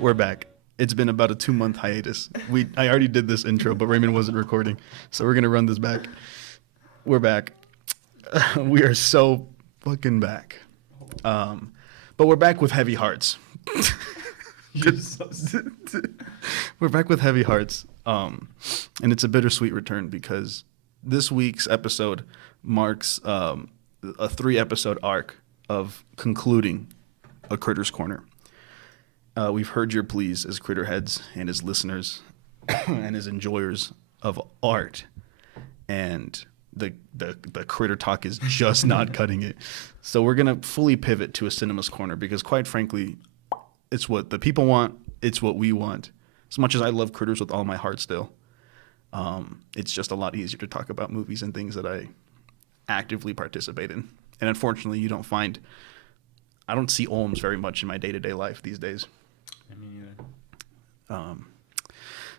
We're back. It's been about a 2-month hiatus. I already did this intro, but Raymond wasn't recording, so we're gonna run this back. We're back. We are so fucking back. But we're back with heavy hearts. We're back with heavy hearts. And it's a bittersweet return because this week's episode marks a 3-episode arc of concluding A Critter's Corner. We've heard your pleas as critter heads and as listeners and as enjoyers of art, and the critter talk is just not cutting it. So we're gonna fully pivot to a Cinema's Corner because, quite frankly, it's what the people want. It's what we want. As much as I love critters with all my heart, still, it's just a lot easier to talk about movies and things that I actively participate in. And unfortunately, I don't see Olms very much in my day-to-day life these days. Me neither.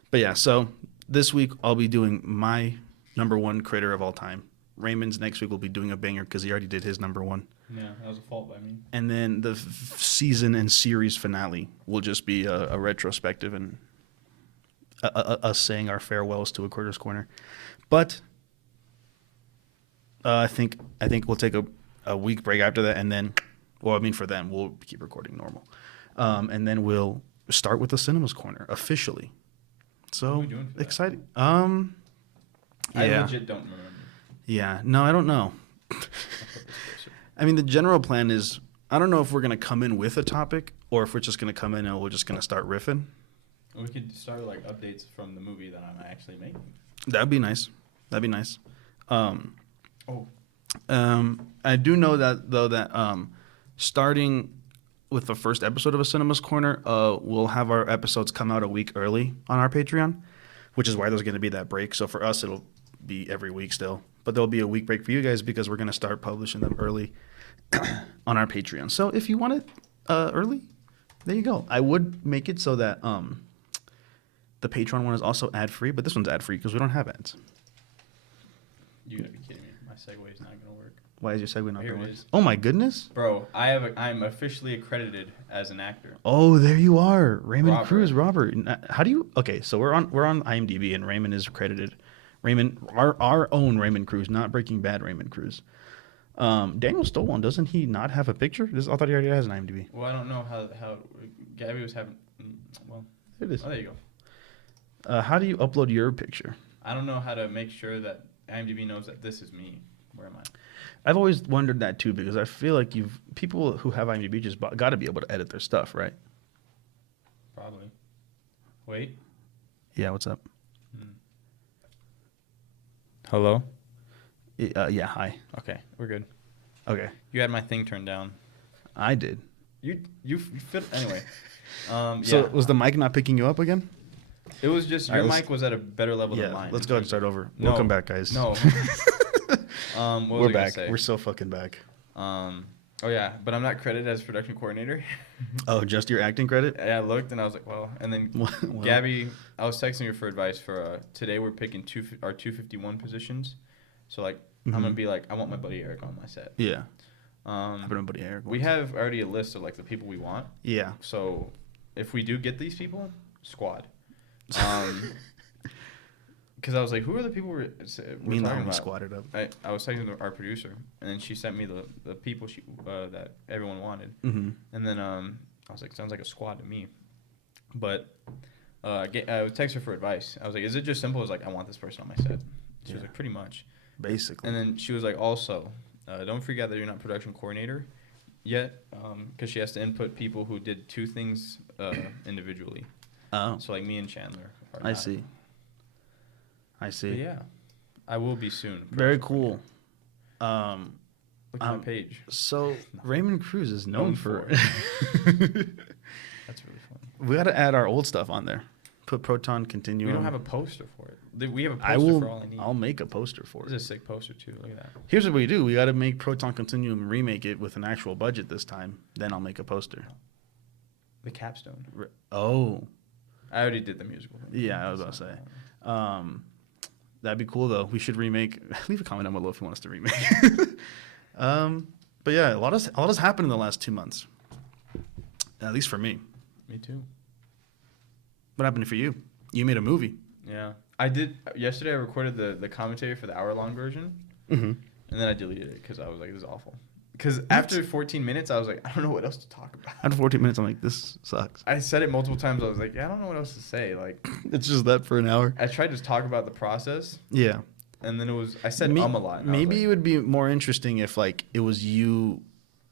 But yeah, so this week I'll be doing my number one critter of all time. Raymond's next week will be doing a banger because he already did his number one. Yeah, that was a fault by me. And then the season and series finale will just be a retrospective and us saying our farewells to A Critter's Corner. But I think we'll take a week break after that, and then, well, I mean, for them, we'll keep recording normal. And then we'll start with the Cinema's Corner officially. So what are we doing for exciting. that? I Yeah. legit don't remember. Yeah. No, I don't know. I mean, the general plan is, I don't know if we're going to come in with a topic or if we're just going to come in and we're just going to start riffing. We could start like updates from the movie that I'm actually making. That'd be nice. I do know that, though, that starting with the first episode of A Cinema's Corner, we'll have our episodes come out a week early on our Patreon, which is why there's going to be that break. So for us, it'll be every week still. But there'll be a week break for you guys because we're going to start publishing them early on our Patreon. So if you want it early, there you go. I would make it so that the Patreon one is also ad-free, but this one's ad-free because we don't have ads. You gotta be kidding me. My segue is not gonna work. Why is your segue not Here going it to work? is. Oh, my goodness. Bro, I'm officially accredited as an actor. Oh, there you are. Raymond Robert. Cruz, Robert. How do you... Okay, so we're on IMDb, and Raymond is credited. Raymond, our own Raymond Cruz, not Breaking Bad Raymond Cruz. Daniel Stolwan, doesn't he not have a picture? I thought he already has an IMDb. Well, I don't know how Gabby was having. Well, There it is. oh, there you go. How do you upload your picture? I don't know how to make sure that IMDb knows that this is me. Where am I? I've always wondered that too because I feel like people who have IMDb just got to be able to edit their stuff, right? Probably. Wait. Yeah, what's up? Hello? Yeah, hi. Okay, we're good. Okay. You had my thing turned down. I did. You fit anyway. So yeah. was the mic not picking you up again? It was just All your right, mic was at a better level than Yeah, mine. let's go ahead and start over. No. Welcome back, guys. No. What We're was I gonna back. say? We're so fucking back. Oh yeah, but I'm not credited as production coordinator. Oh, just your acting credit? Yeah, I looked and I was like, well. And then Well. Gabby, I was texting her for advice for today. We're picking our 251 positions. So like, I'm gonna be like, I want my buddy Eric on my set. Yeah. Buddy Eric. We have already a list of like the people we want. Yeah. So if we do get these people, squad. Because I was like, who are the people we're Me and talking Naomi about? squatted up. I was talking to our producer, and then she sent me the people that everyone wanted. Mm-hmm. And then I was like, sounds like a squad to me. But I would text her for advice. I was like, is it just simple as like, I want this person on my set? She was like, pretty much. Basically. And then she was like, also, don't forget that you're not production coordinator yet, because she has to input people who did 2 things individually. Oh. So like me and Chandler. I see. But yeah, I will be soon. Very cool. Look at my page. So Raymond Cruz is known for. That's really funny. We got to add our old stuff on there. Put Proton Continuum. We don't have a poster for it. We have a poster I will. for all I need. I'll make a poster for This is a sick poster too. Look at that. Here's what we do. We got to make Proton Continuum, remake it with an actual budget this time. Then I'll make a poster. The capstone. Oh. I already did the musical thing. Yeah, I was about to say. That'd be cool though. We should remake. Leave a comment down below if you want us to remake. But yeah, a lot has happened in the last 2 months. At least for me. Me too. What happened for you? You made a movie. Yeah, I did. Yesterday, I recorded the commentary for the hour-long version, and then I deleted it because I was like, "This is awful." Because after 14 minutes, I was like, "I don't know what else to talk about." After 14 minutes, I'm like, "This sucks." I said it multiple times. I was like, "I don't know what else to say." Like, it's just that for an hour. I tried to talk about the process. Yeah. And then I said a lot. Maybe it would be more interesting if like it was you,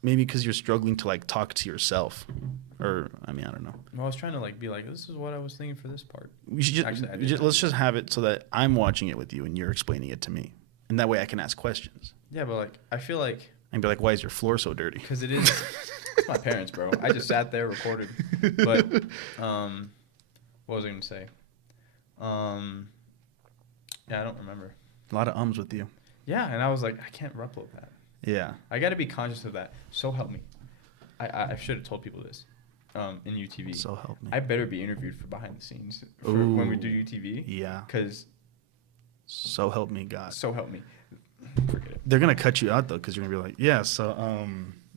maybe because you're struggling to like talk to yourself, or I don't know. Well, I was trying to like be like, this is what I was thinking for this part. We should let's just have it so that I'm watching it with you and you're explaining it to me, and that way I can ask questions. Yeah, but like I feel like and be like, why is your floor so dirty? Because it is. It's my parents, bro. I just sat there recorded. But what was I gonna say? Yeah, I don't remember. A lot of ums with you. Yeah, and I was like, I can't upload that. Yeah. I got to be conscious of that. So help me. I should have told people this in UTV. So help me. I better be interviewed for behind the scenes for when we do UTV. Yeah. Because. So help me, God. So help me. Forget it. They're going to cut you out, though, because you're going to be like, yeah, so.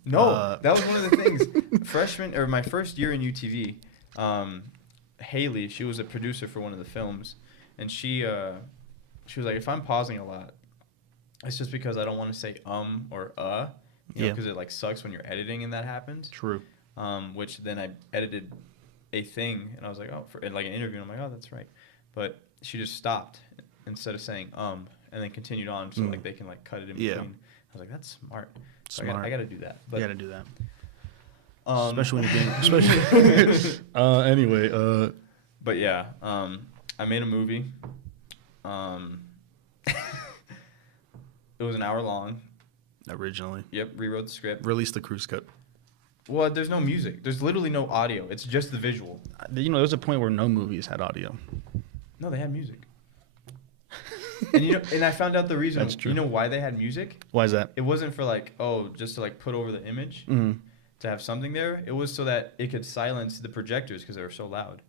No, that was one of the things. My first year in UTV, Haley, she was a producer for one of the films, and she was like, if I'm pausing a lot, it's just because I don't want to say or because it like sucks when you're editing and that happens. True. Which then I edited a thing and I was like, for like an interview, and I'm like, oh, that's right. But she just stopped instead of saying and then continued on so like they can like cut it in between. I was like, that's smart. So I got to do that. But you got to do that. Especially when you're getting. Anyway. But yeah, I made a movie. It was an hour long. Originally. Yep, rewrote the script. Released the cruise cut. Well, there's no music. There's literally no audio. It's just the visual. There was a point where no movies had audio. No, they had music. And I found out the reason. That's true. You know why they had music? Why is that? It wasn't for like, just to like put over the image to have something there. It was so that it could silence the projectors because they were so loud.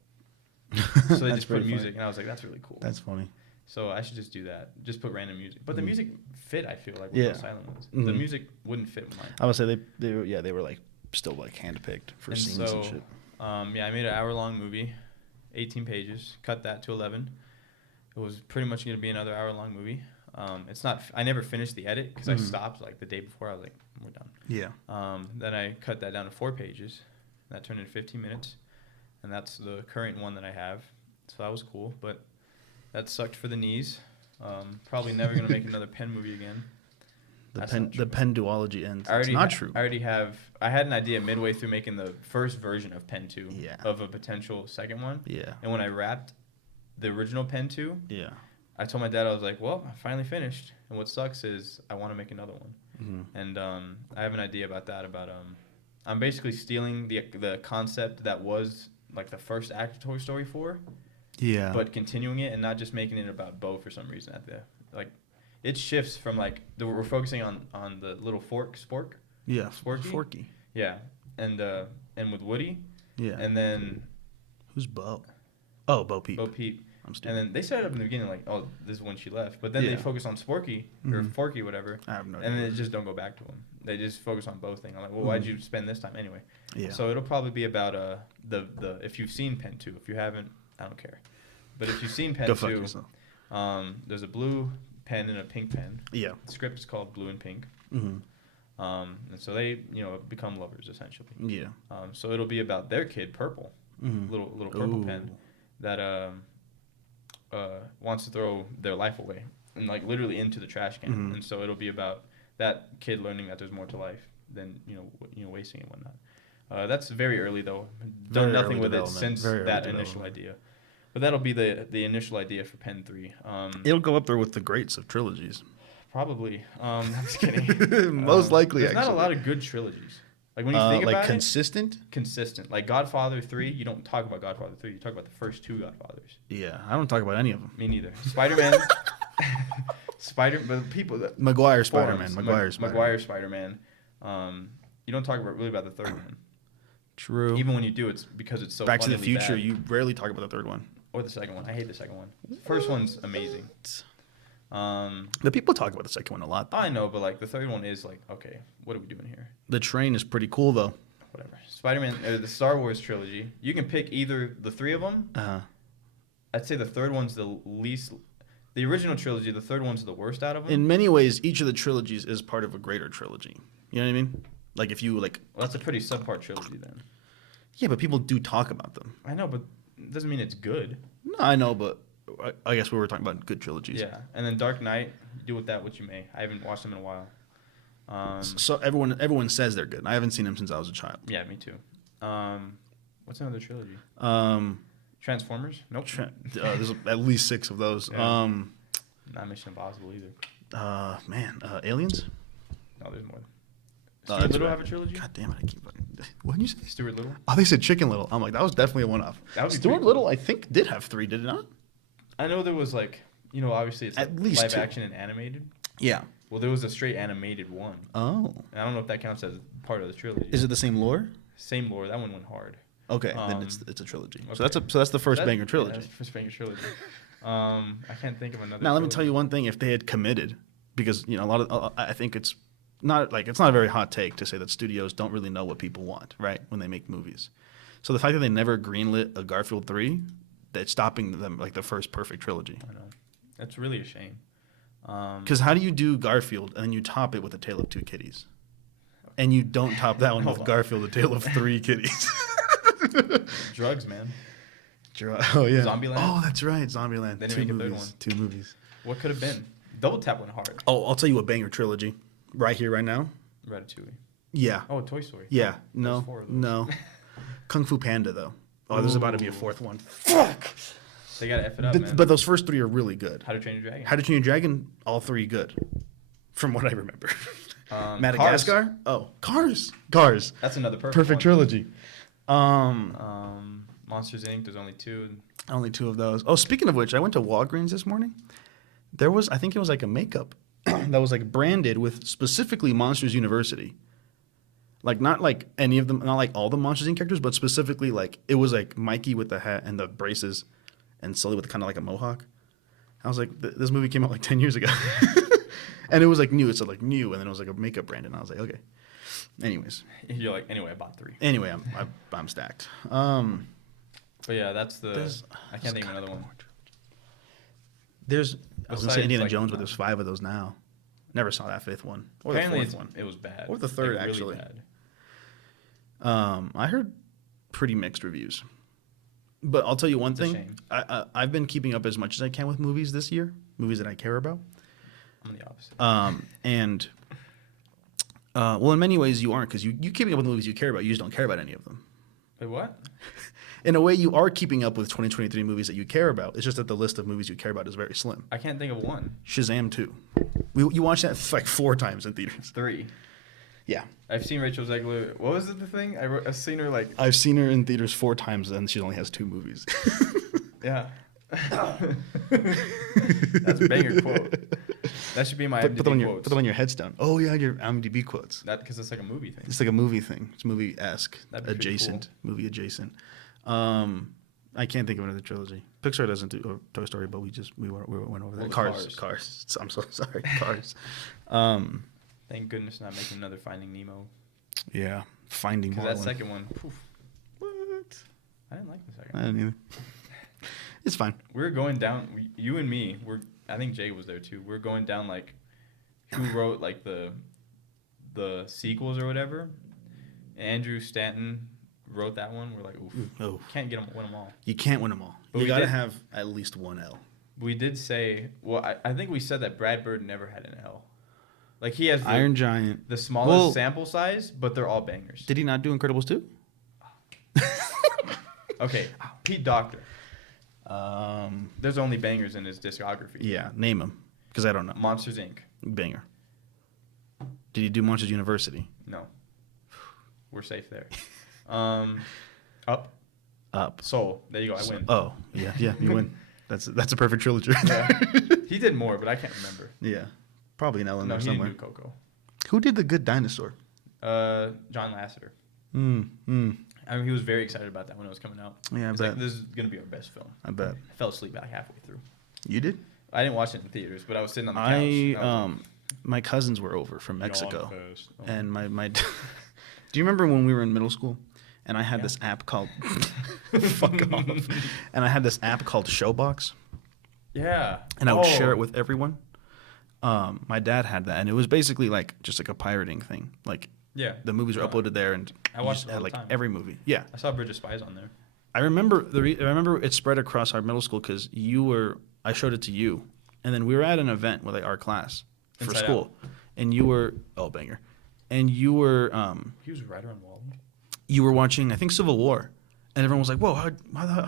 So they just put music, and I was like, that's really cool. That's funny. So I should just do that. Just put random music. But the music fit, I feel like, with how silent it was. The music wouldn't fit mine. I would say they were like still like handpicked for scenes and shit. I made an hour-long movie, 18 pages. Cut that to 11. It was pretty much going to be another hour-long movie. It's not. I never finished the edit because I stopped like the day before. I was like, we're done. Yeah. Then I cut that down to 4 pages. That turned into 15 minutes, and that's the current one that I have. So that was cool, but that sucked for the knees. Probably never gonna make another Penn movie again. The Penn duology ends. It's not true. I had an idea midway through making the first version of Penn 2 of a potential second one. Yeah. And when I wrapped the original Penn 2, I told my dad, I was like, well, I finally finished. And what sucks is I want to make another one. Mm-hmm. And I have an idea about that. I'm basically stealing the concept that was like the first act of Toy Story 4. Yeah. But continuing it and not just making it about Bo for some reason it shifts from like we're focusing on the little spork. Yeah. Forky. Yeah. And with Woody. Yeah. And then who's Bo? Oh, Bo Peep. Bo Peep. I'm stupid. And then they set it up in the beginning like, oh, this is when she left. But then they focus on Sporky or Forky, whatever. I have no idea. And then they just don't go back to him. They just focus on both thing. I'm like, well, why'd you spend this time anyway? Yeah. So it'll probably be about the if you've seen Penn 2. If you haven't, I don't care. But if you've seen Penn 2, there's a blue pen and a pink pen. Yeah. The script is called Blue and Pink. Mm-hmm. And so they, become lovers essentially. Yeah. So it'll be about their kid, Purple, little purple pen, that wants to throw their life away and like literally into the trash can. And so it'll be about that kid learning that there's more to life than wasting it and whatnot. That's very early though. Done nothing with it since that initial idea. But that'll be the initial idea for Pen 3. It'll go up there with the greats of trilogies. Probably. I'm just kidding. Most likely, there's actually. not a lot of good trilogies. Like when you think like about consistent? consistent. Like Godfather 3, you don't talk about Godfather 3. You talk about the first two Godfathers. Yeah, I don't talk about any of them. Me neither. Spider-Man. But people that Maguire Spider-Man. Maguire Spider-Man. You don't talk really about the third one. True. Even when you do, it's because it's so Back to the funnily Future, bad. you rarely talk about the third one. Or the second one. I hate the second one. The first one's amazing. The people talk about the second one a lot. I know, but like the third one is like, okay, what are we doing here? The train is pretty cool, though. Whatever. Spider-Man, the Star Wars trilogy. You can pick either the three of them. I'd say the third one's the least. The original trilogy, the third one's the worst out of them. In many ways, each of the trilogies is part of a greater trilogy. You know what I mean? Like if you like. Well, that's a pretty subpart trilogy then. Yeah, but people do talk about them. I know, but it doesn't mean it's good. No, I know, but I guess we were talking about good trilogies. Yeah, and then Dark Knight, do with that what you may. I haven't watched them in a while. So everyone says they're good. I haven't seen them since I was a child. Yeah, me too. What's another trilogy? Transformers? Nope. There's at least 6 of those. Yeah. Not Mission Impossible either. Aliens? No, there's more. Oh, Stuart Little right. have a trilogy? God damn it! I keep. What did you say? Stuart Little? Oh, they said Chicken Little. I'm like, that was definitely a one-off. That would be Stuart pretty Little, cool. I think, did have 3, did it not? I know there was like, obviously it's At like least live 2. action and animated. Yeah. Well, there was a straight animated one. Oh. And I don't know if that counts as part of the trilogy. Is it the same lore? Same lore. That one went hard. Okay, then it's a trilogy. Okay. So that's the first banger trilogy. Yeah, that's the first banger trilogy. I can't think of another. Now let me tell you one thing: if they had committed, because a lot of I think it's not a very hot take to say that studios don't really know what people want, right, when they make movies. So the fact that they never greenlit a Garfield 3, that's stopping them like the first perfect trilogy. I know. That's really a shame. Because how do you do Garfield and then you top it with A Tale of Two Kitties, and you don't top that one with Garfield: A Tale of Three Kitties? Drugs, man. Oh yeah. Zombieland. Oh, that's right, Zombieland. Then 2 make a third movies. one. 2 movies. What could have been? Double Tap went hard. Oh, I'll tell you a banger trilogy, right here, right now. Ratatouille. Yeah. Oh, Toy Story. Yeah. There's 4 of those. No. Kung Fu Panda though. Oh, there's about to be a 4th one. Fuck. They gotta F it up, man. But those first 3 are really good. How to Train Your Dragon. How to Train Your Dragon, all 3 good, from what I remember. Madagascar. Cars. Oh, Cars. That's another Perfect one. trilogy. Monsters Inc. There's only 2. Only 2 of those. Oh, speaking of which, I went to Walgreens this morning. I think it was like a makeup that was like branded with specifically Monsters University. Like not like any of them, not like all the Monsters Inc. characters, but specifically like it was like Mikey with the hat and the braces, and Sully with kind of like a mohawk. I was like, this movie came out like 10 years ago, and it was like new. It's like new, and then it was like a makeup brand, and I was like, okay. Anyways, You're like, anyway, I bought 3. Anyway, I'm stacked. But yeah, that's I can't think of another one. I was gonna say Indiana Jones, but no. there's 5 of those now. Never saw that 5th one or Apparently the 4th one. it was bad. Or the 3rd, like, actually. Really bad. I heard pretty mixed reviews, but I'll tell you one It's a thing. shame. I've been keeping up as much as I can with movies this year, movies that I care about. I'm the opposite. Well, in many ways you aren't, because you keeping up with movies you care about. You just don't care about any of them. Wait, what? In a way, you are keeping up with 2023 movies that you care about. It's just that the list of movies you care about is very slim. I can't think of one. Shazam 2. You watched that like 4 times in theaters. 3. Yeah. I've seen Rachel Zegler. What was it, the thing? I've seen her like. I've seen her in theaters 4 times, and she only has 2 movies. Yeah. That's a banger quote. That should be my IMDb quotes. Put them on your headstone. Oh yeah, your IMDb quotes. That because it's like a movie thing. It's like a movie thing. It's movie-esque, adjacent, cool. movie adjacent. I can't think of another trilogy. Pixar doesn't do or Toy Story, but we went over that. Well, Cars. I'm so sorry. Cars. Thank goodness not making another Finding Nemo. Yeah, Finding Nemo. Because that second one. Poof, What? I didn't like the second I one. didn't either. It's fine. We were going down. You and me. I think Jay was there too. We were going down like who wrote like the sequels or whatever. Andrew Stanton wrote that one. We're like, oof. Oh. Can't win them all. You can't win them all. But You we got to did- have at least one L. We did say, well, I think we said that Brad Bird never had an L. Like he has Iron Giant. the smallest sample size, but they're all bangers. Did he not do Incredibles 2? Okay, Pete Docter. There's only bangers in his discography. Yeah, name them, because I don't know. Monsters Inc. Banger. Did you do Monsters University? No. We're safe there. Up. Soul. There you go. I win. Oh, yeah, you win. That's a perfect trilogy. Yeah. He did more, but I can't remember. Yeah. Probably in Eleanor No, he somewhere. didn't do Coco. Who did The Good Dinosaur? John Lasseter. I mean, he was very excited about that when it was coming out. Yeah, I He's bet. like, this is going to be our best film. I bet. I fell asleep about halfway through. You did? I didn't watch it in theaters, but I was sitting on the couch. and I was My cousins were over from Mexico. like, And my do you remember when we were in middle school and I had this app called fuck off. And I had this app called Showbox. Yeah. And I would share it with everyone. My dad had that, and it was basically like just like a pirating thing. Like Yeah. the movies are uploaded there, and I you watched just it all had the like time. every movie. Yeah, I saw Bridge of Spies on there. I remember I remember it spread across our middle school because I showed it to you, and then we were at an event with like our class for Inside school, and you were banger, and you were He was right around Wally. you were watching I think Civil War, and everyone was like, "Whoa, how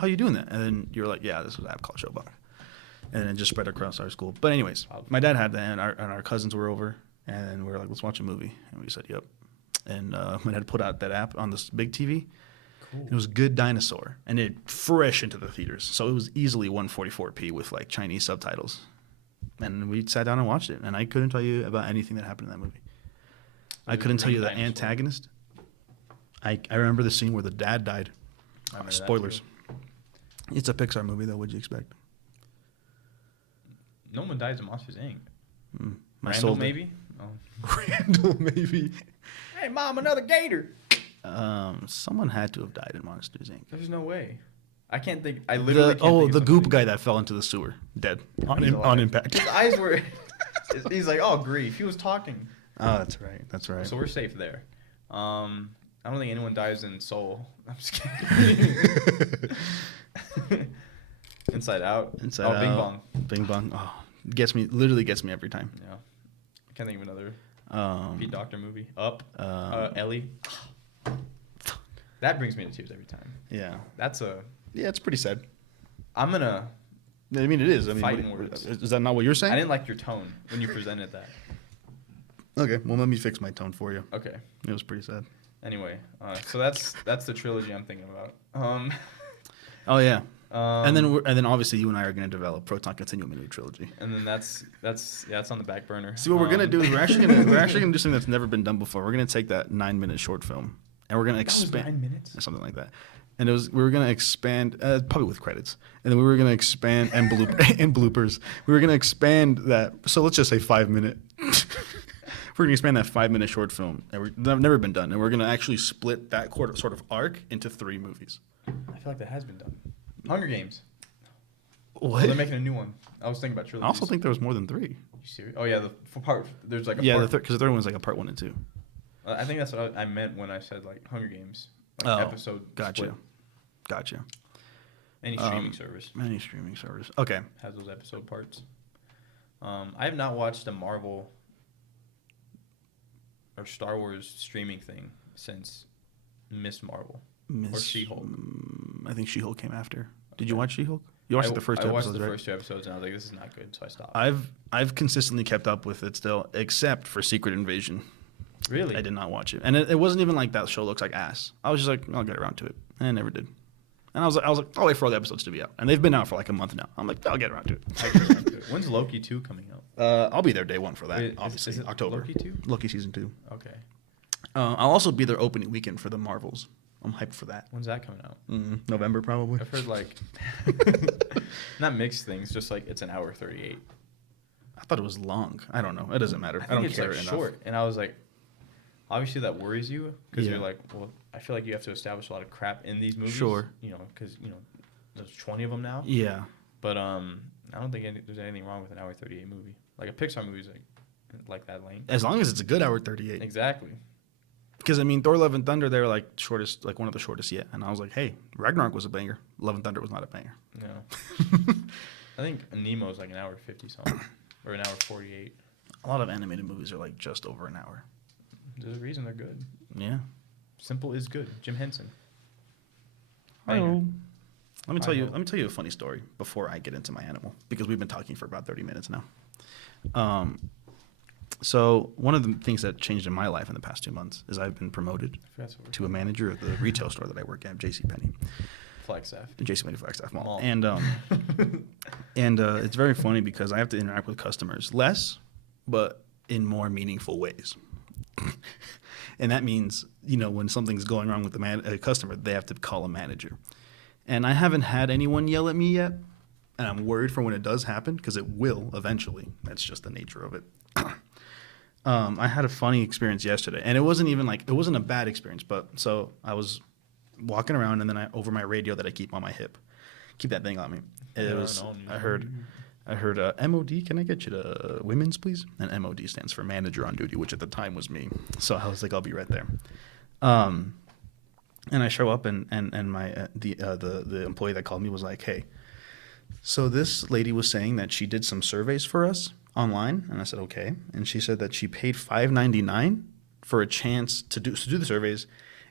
are you doing that?" And then you were like, "Yeah, this was an app called Showbox," and it just spread across our school. But anyways, my dad had that, and our cousins were over, and we were like, "Let's watch a movie," and we said, "Yep." And my dad put out that app on this big TV. Cool. It was Good Dinosaur, and it fresh into the theaters, so it was easily 144p with like Chinese subtitles. And we sat down and watched it, and I couldn't tell you about anything that happened in that movie. I couldn't tell you the dinosaur. antagonist. I remember the scene where the dad died. I remember that Spoilers. too. It's a Pixar movie, though. What'd you expect? No one dies in Monsters, Inc. My Randall, soul did. maybe? Oh. Randall, maybe. Hey, Mom, another gator. Someone had to have died in Monsters Inc. There's no way. I can't think. I literally can't think of The goop somebody. guy that fell into the sewer, dead He's on alive. impact. His eyes were. He's like, oh, grief. He was talking. Oh, that's right. That's right. So we're safe there. I don't think anyone dies in Soul. I'm just kidding. Inside Out. Inside oh, Out. Bing Bong. Bing Bong. Oh, literally gets me every time. Yeah. I can't think of another Pete Docter movie. Up. Ellie. That brings me to tears every time. Yeah. Yeah, it's pretty sad. I'm gonna. I mean, it is. I mean, Fighting words. Is that not what you're saying? I didn't like your tone when you presented that. Okay, well, let me fix my tone for you. Okay. It was pretty sad. Anyway, so that's the trilogy I'm thinking about. Oh yeah. And then obviously you and I are going to develop Proton Continuum into a trilogy. And then that's on the back burner. See, what we're gonna do is we're actually gonna do something that's never been done before. We're gonna take that 9-minute short film and we're gonna expand 9 minutes. something like that. And we were gonna expand probably with credits, and then we were gonna expand and bloopers. We were gonna expand that. So let's just say 5-minute. We're gonna expand that 5-minute short film, and that's never been done. And we're gonna actually split that sort of arc into 3 movies. I feel like that has been done. Hunger Games. What? Oh, they're making a new one. I was thinking about trilogies. I also think there was more than 3. You serious? Oh yeah, there's like a Yeah, part. because the third one's like a part 1 and 2. I think that's what I meant when I said like Hunger Games. Oh, Episode. Gotcha. Split. Gotcha. Any streaming service Any streaming service. Okay. has those episode parts. I have not watched a Marvel or Star Wars streaming thing since Miss Marvel or She-Hulk. I think She-Hulk came after. Did you Okay. watch She-Hulk? You watched the first 2 I watched episodes, the right? first 2 episodes and I was like, this is not good, so I stopped. I've consistently kept up with it still, except for Secret Invasion. Really? I did not watch it, and it wasn't even like that show looks like ass. I was just like, I'll get around to it, and I never did. And I was like, I'll wait for all the episodes to be out, and they've been out for like a month now. I'm like, I'll get around to it. When's Loki 2 coming out? I'll be there day 1 for that. Wait, obviously, is it October. Loki 2? Loki season 2. Okay. I'll also be there opening weekend for the Marvels. I'm hyped for that. When's that coming out? November probably. I've heard like not mixed things, just like it's an hour 38. I thought it was long. I don't know. It doesn't matter. I don't it's care like enough. short, and I was like, obviously that worries you because Yeah. you're like, well, I feel like you have to establish a lot of crap in these movies. Sure. You know, because there's 20 of them now. Yeah. But I don't think there's anything wrong with an hour 38 movie. Like a Pixar movie is like that length. As long as it's a good hour 38. Exactly. Because I mean, Thor: Love and Thunder, they're like shortest, like one of the shortest yet. And I was like, hey, Ragnarok was a banger. Love and Thunder was not a banger. Yeah. I think Nemo's like an hour 50 something, or an hour 48. A lot of animated movies are like just over an hour. There's a reason they're good. Yeah. Simple is good. Jim Henson. Hello. Let me Hi-ho. tell you a funny story before I get into my animal, because we've been talking for about 30 minutes now. So one of the things that changed in my life in the past 2 months is I've been promoted to a manager at the retail store that I work at, JCPenney. Flagstaff. JCPenney Flagstaff Mall. And it's very funny because I have to interact with customers less, but in more meaningful ways. And that means, when something's going wrong with a customer, they have to call a manager. And I haven't had anyone yell at me yet, and I'm worried for when it does happen because it will eventually. That's just the nature of it. I had a funny experience yesterday, and it wasn't a bad experience, but so I was walking around, and then over my radio that I keep on my hip, keep that thing on me. I heard MOD, can I get you to women's, please? And MOD stands for manager on duty, which at the time was me. So I was like, I'll be right there. And I show up, and my the employee that called me was like, hey, so this lady was saying that she did some surveys for us online, and I said, okay. And she said that she paid $5.99 for a chance to do the surveys,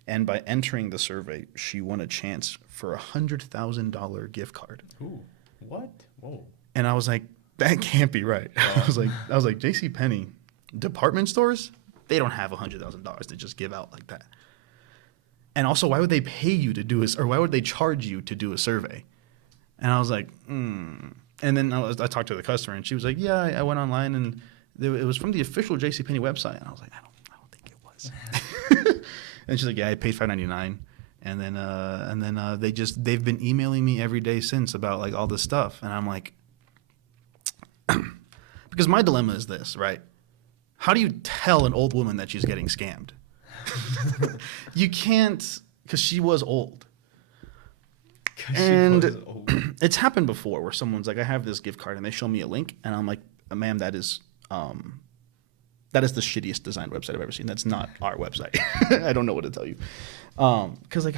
and by entering the survey, she won a chance for $100,000 gift card. Ooh, what? Whoa. And I was like, that can't be right. I was like, JCPenney, department stores, they don't have $100,000 to just give out like that. And also, why would they pay you to do or why would they charge you to do a survey? And I was like, And then I talked to the customer, and she was like, yeah, I went online, and it was from the official JCPenney website. And I was like, I don't think it was. And she's like, yeah, I paid $5.99. And then they've been emailing me every day since about like all this stuff. And I'm like, because my dilemma is this, right? How do you tell an old woman that she's getting scammed? You can't, because she was old. And it's happened before where someone's like, I have this gift card, and they show me a link, and I'm like, ma'am, that is the shittiest designed website I've ever seen. That's not our website. I don't know what to tell you. Because like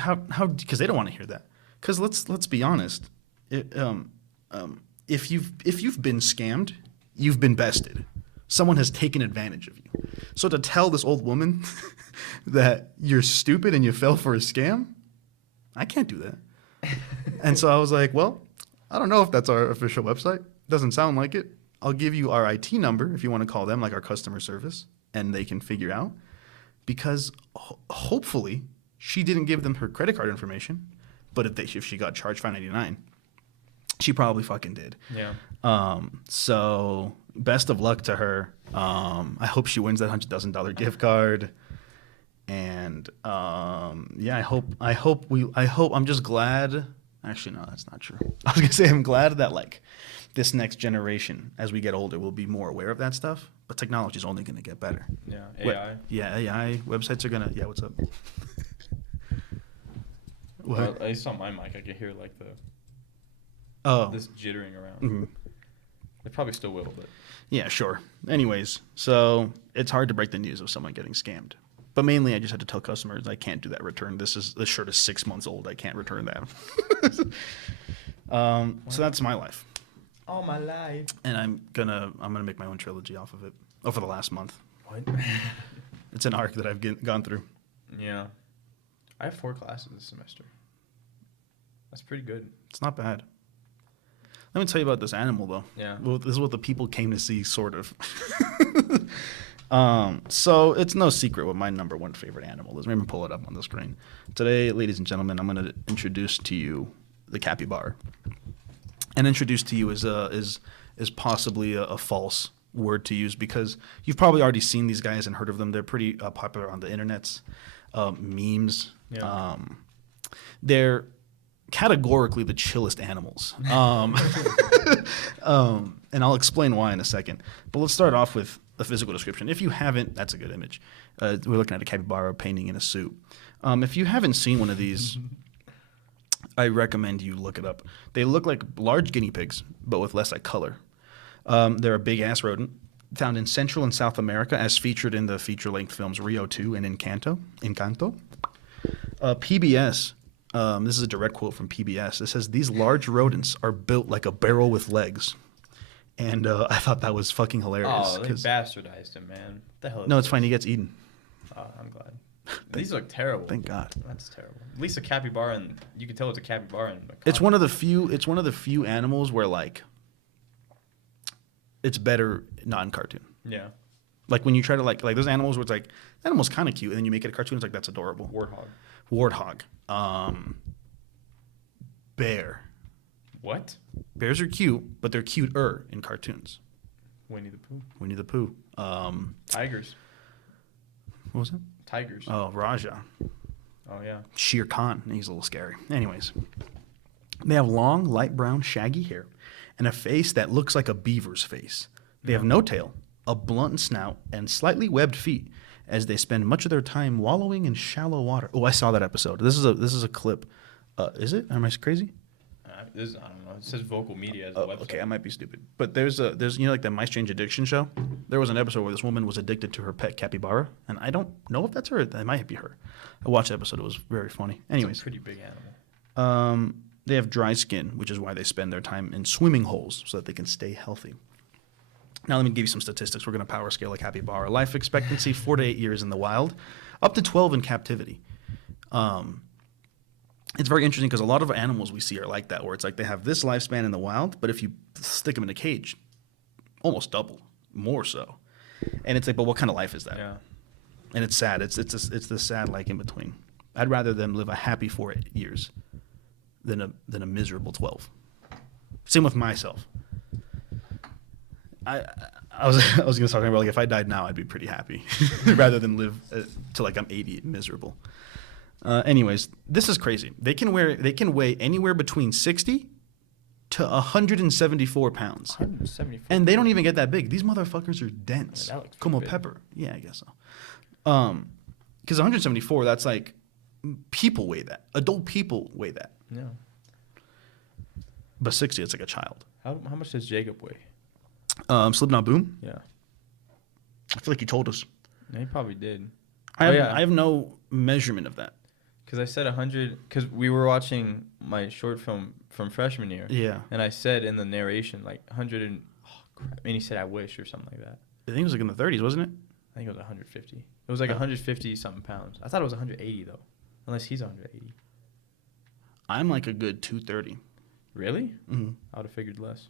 because they don't want to hear that. Because let's be honest, if you've been scammed, you've been bested. Someone has taken advantage of you. So to tell this old woman that you're stupid and you fell for a scam, I can't do that. And so I was like, well, I don't know if that's our official website. Doesn't sound like it. I'll give you our IT number if you want to call them, like our customer service, and they can figure out. Because hopefully she didn't give them her credit card information, but if she got charged $5.99, she probably fucking did. Yeah. So best of luck to her. I hope she wins that $100,000 gift card. And yeah, I'm just glad. Actually, no, that's not true. I was gonna say I'm glad that like this next generation, as we get older, will be more aware of that stuff. But technology is only gonna get better. Yeah, AI. AI websites are gonna. Yeah, what's up? What? Well, at least on my mic, I can hear like this jittering around. Mm-hmm. It probably still will, but yeah, sure. Anyways, so it's hard to break the news of someone getting scammed. But mainly, I just had to tell customers I can't do that return. This shirt is 6 months old. I can't return that. So that's my life. All my life. And I'm gonna make my own trilogy off of it. Oh, for the last month. What? It's an arc that I've gone through. Yeah, I have 4 classes this semester. That's pretty good. It's not bad. Let me tell you about this animal, though. Yeah. Well, this is what the people came to see, sort of. So it's no secret what my number one favorite animal is. Let me pull it up on the screen. Today, ladies and gentlemen, I'm going to introduce to you the capybara. And introduce to you is possibly a false word to use because you've probably already seen these guys and heard of them. They're pretty popular on the internets, memes. Yeah. They're categorically the chillest animals. And I'll explain why in a second. But let's start off with a physical description. If you haven't, that's a good image. We're looking at a capybara painting in a suit. If you haven't seen one of these, I recommend you look it up. They look like large guinea pigs, but with less like color. They're a big-ass rodent found in Central and South America as featured in the feature-length films Rio 2 and Encanto. PBS, this is a direct quote from PBS. It says, these large rodents are built like a barrel with legs. And I thought that was fucking hilarious. Oh, they bastardized him, man. What the hell? No, it's fine. He gets eaten. Oh, I'm glad. These look terrible. Thank God. That's terrible. At least a capybara, and you can tell it's a capybara. It's one of the few animals where like it's better not in cartoon. Yeah. Like when you try to like those animals where it's like that animal's kind of cute, and then you make it a cartoon. It's like that's adorable. Warthog. Bear. What? Bears are cute, but they're cuter in cartoons. Winnie the Pooh. Tigers. What was it? Tigers. Oh, Raja. Oh yeah. Shere Khan. He's a little scary. Anyways, they have long, light brown, shaggy hair, and a face that looks like a beaver's face. They have no tail, a blunt snout, and slightly webbed feet, as they spend much of their time wallowing in shallow water. Oh, I saw that episode. This is a clip. Is it? Am I crazy? I don't know. It says Vocal Media as a website. Okay, I might be stupid. But there's like the My Strange Addiction show. There was an episode where this woman was addicted to her pet capybara, and I don't know if that's her. That might be her. I watched the episode. It was very funny. Anyways, it's a pretty big animal. They have dry skin, which is why they spend their time in swimming holes so that they can stay healthy. Now let me give you some statistics. We're going to power scale like capybara. Life expectancy 4 to 8 years in the wild, up to 12 in captivity. It's very interesting because a lot of animals we see are like that, where it's like they have this lifespan in the wild, but if you stick them in a cage, almost double, more so. And it's like, but what kind of life is that? Yeah. And it's sad. It's the sad like in between. I'd rather them live a happy 4 years than a miserable 12. Same with myself. I was gonna talk about like if I died now, I'd be pretty happy rather than live till like I'm 80 miserable. Anyways, this is crazy. They can weigh anywhere between 60 to 174 pounds. 174. And they don't even get that big. These motherfuckers are dense. Yeah, that looks Como big. pepper. Yeah, I guess so. Because 174, that's like people weigh that. Adult people weigh that. Yeah. But 60, it's like a child. How much does Jacob weigh? Slipknot Boom. Yeah. I feel like you told us. Yeah, he probably did. I have no measurement of that. Because I said 100, because we were watching my short film from freshman year. Yeah. And I said in the narration, like 100 and, oh, crap. And he said, I wish, or something like that. I think it was like in the 30s, wasn't it? I think it was 150. It was like 150 something pounds. I thought it was 180 though. Unless he's 180. I'm like a good 230. Really? Mm-hmm. I would have figured less.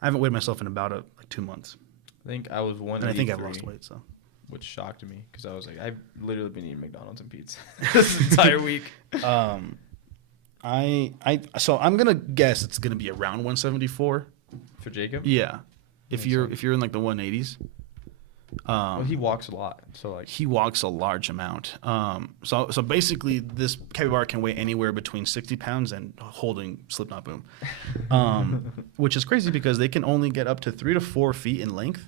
I haven't weighed myself in about like 2 months. I think I was 183. And I think I've lost weight, so. Which shocked me because I was like, I've literally been eating McDonald's and pizza this entire week. So I'm gonna guess it's gonna be around 174 for Jacob. Yeah, if you're in like the 180s. Well, he walks a lot, so like he walks a large amount. So basically, this capybara can weigh anywhere between 60 pounds and holding Slipknot Boom, which is crazy because they can only get up to 3 to 4 feet in length.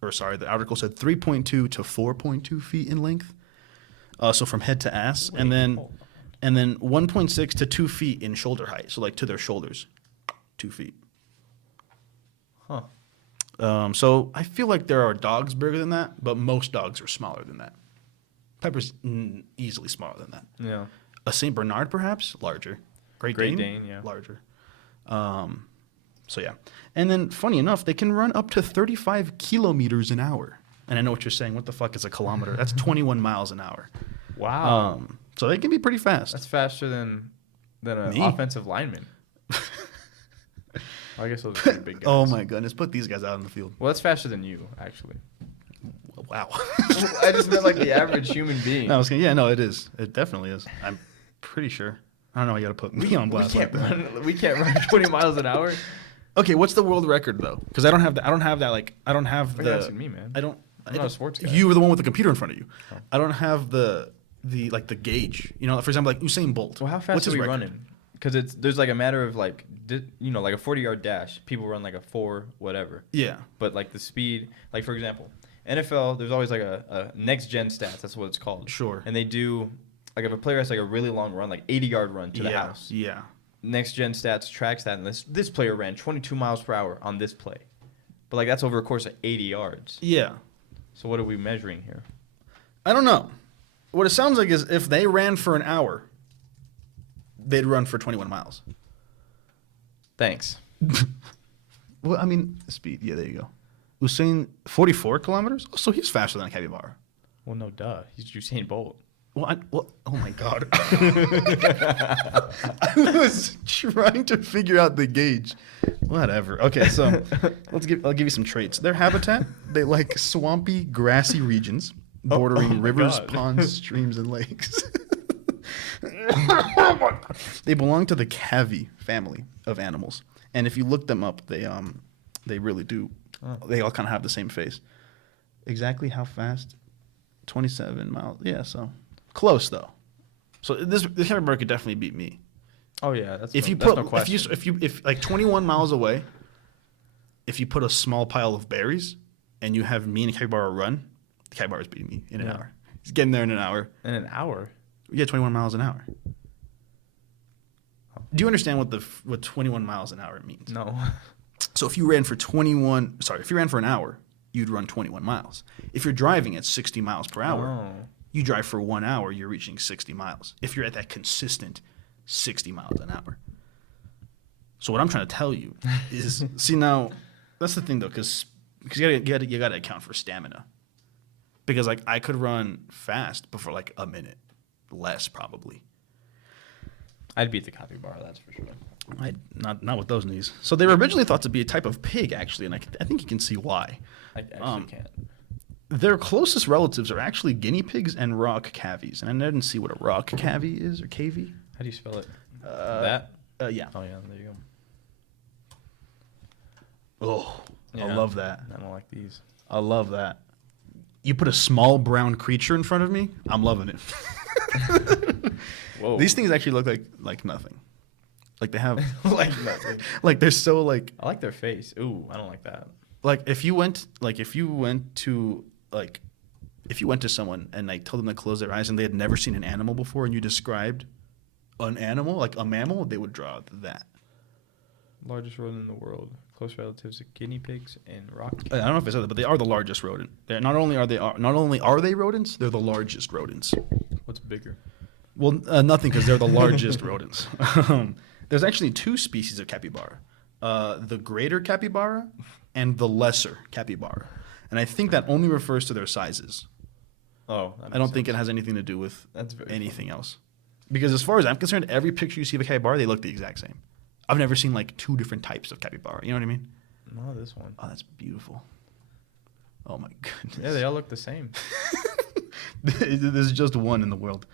Or sorry, the article said 3.2 to 4.2 feet in length. So from head to ass, and then 1.6 to 2 feet in shoulder height. So like to their shoulders, 2 feet. Huh. So I feel like there are dogs bigger than that, but most dogs are smaller than that. Pepper's easily smaller than that. Yeah. A Saint Bernard, perhaps, larger. Great Dane, yeah. Larger. So yeah. And then, funny enough, they can run up to 35 kilometers an hour. And I know what you're saying. What the fuck is a kilometer? That's 21 miles an hour. Wow. So they can be pretty fast. That's faster than an offensive lineman. Well, I guess those are pretty big guys. Oh my goodness. Put these guys out in the field. Well, that's faster than you, actually. Wow. I just meant like the average human being. No, it is. It definitely is. I'm pretty sure. I don't know. You got to put me on blast like that. We can't run 20 miles an hour. Okay, what's the world record though? Because I don't have that. Why are you asking me, man? I'm not a sports guy. You were the one with the computer in front of you. Oh. I don't have the gauge. You know, for example, like Usain Bolt. Well, how fast are we running? Because there's like a matter of like like a 40-yard dash. People run like a 4 whatever. Yeah. But like the speed, like for example, NFL, there's always like a next gen stats. That's what it's called. Sure. And they do like if a player has like a really long run, like 80-yard run to the house. Yeah. Next gen stats tracks that, and this player ran 22 miles per hour on this play, but like that's over a course of 80 yards. Yeah. So what are we measuring here? I don't know. What it sounds like is if they ran for an hour, they'd run for 21 miles. Thanks. Well, I mean, speed. Yeah, there you go. Usain, 44 kilometers? So he's faster than a capybara. Well, no, duh. He's Usain Bolt. Oh my god! I was trying to figure out the gauge. Whatever. Okay, so I'll give you some traits. Their habitat: they like swampy, grassy regions bordering rivers, ponds, streams, and lakes. They belong to the cavy family of animals, and if you look them up, they really do. They all kind of have the same face. Exactly how fast? 27 miles. Yeah, so close though. So this capybara could definitely beat me. Oh yeah, that's if like 21 miles away, if you put a small pile of berries and you have me and a capybara run, the capybara's beating me in an hour. He's getting there in an hour. In an hour? Yeah, 21 miles an hour. Do you understand what 21 miles an hour means? No. So if you ran for an hour, you'd run 21 miles. If you're driving at 60 miles per hour, you drive for 1 hour, you're reaching 60 miles. If you're at that consistent 60 miles an hour. So what I'm trying to tell you is, see now, that's the thing though, because you gotta account for stamina. Because like I could run fast, but for like a minute, less probably. I'd beat the capybara, that's for sure. Not with those knees. So they were originally thought to be a type of pig, actually, and I think you can see why. I actually can't. Their closest relatives are actually guinea pigs and rock cavies, and I didn't see what a rock cavy is or cavy. How do you spell it? That? Yeah. Oh yeah, there you go. Oh, yeah. I love that. I don't like these. I love that. You put a small brown creature in front of me, I'm loving it. Whoa. These things actually look like nothing. Like they have like nothing. Like they're so like. I like their face. Ooh, I don't like that. Like if you went to someone and like told them to close their eyes and they had never seen an animal before and you described an animal like a mammal, they would draw that. Largest rodent in the world. Close relatives of guinea pigs and rock. I don't know if I said that, but they are the largest rodent. Not only are they rodents, they're the largest rodents. What's bigger? Well, nothing, because they're the largest rodents. There's actually two species of capybara: the greater capybara and the lesser capybara. And I think that only refers to their sizes. Oh, I don't think it has anything to do with anything else. Because as far as I'm concerned, every picture you see of a capybara, they look the exact same. I've never seen like two different types of capybara. You know what I mean? No, this one. Oh, that's beautiful. Oh my goodness. Yeah, they all look the same. There's just one in the world.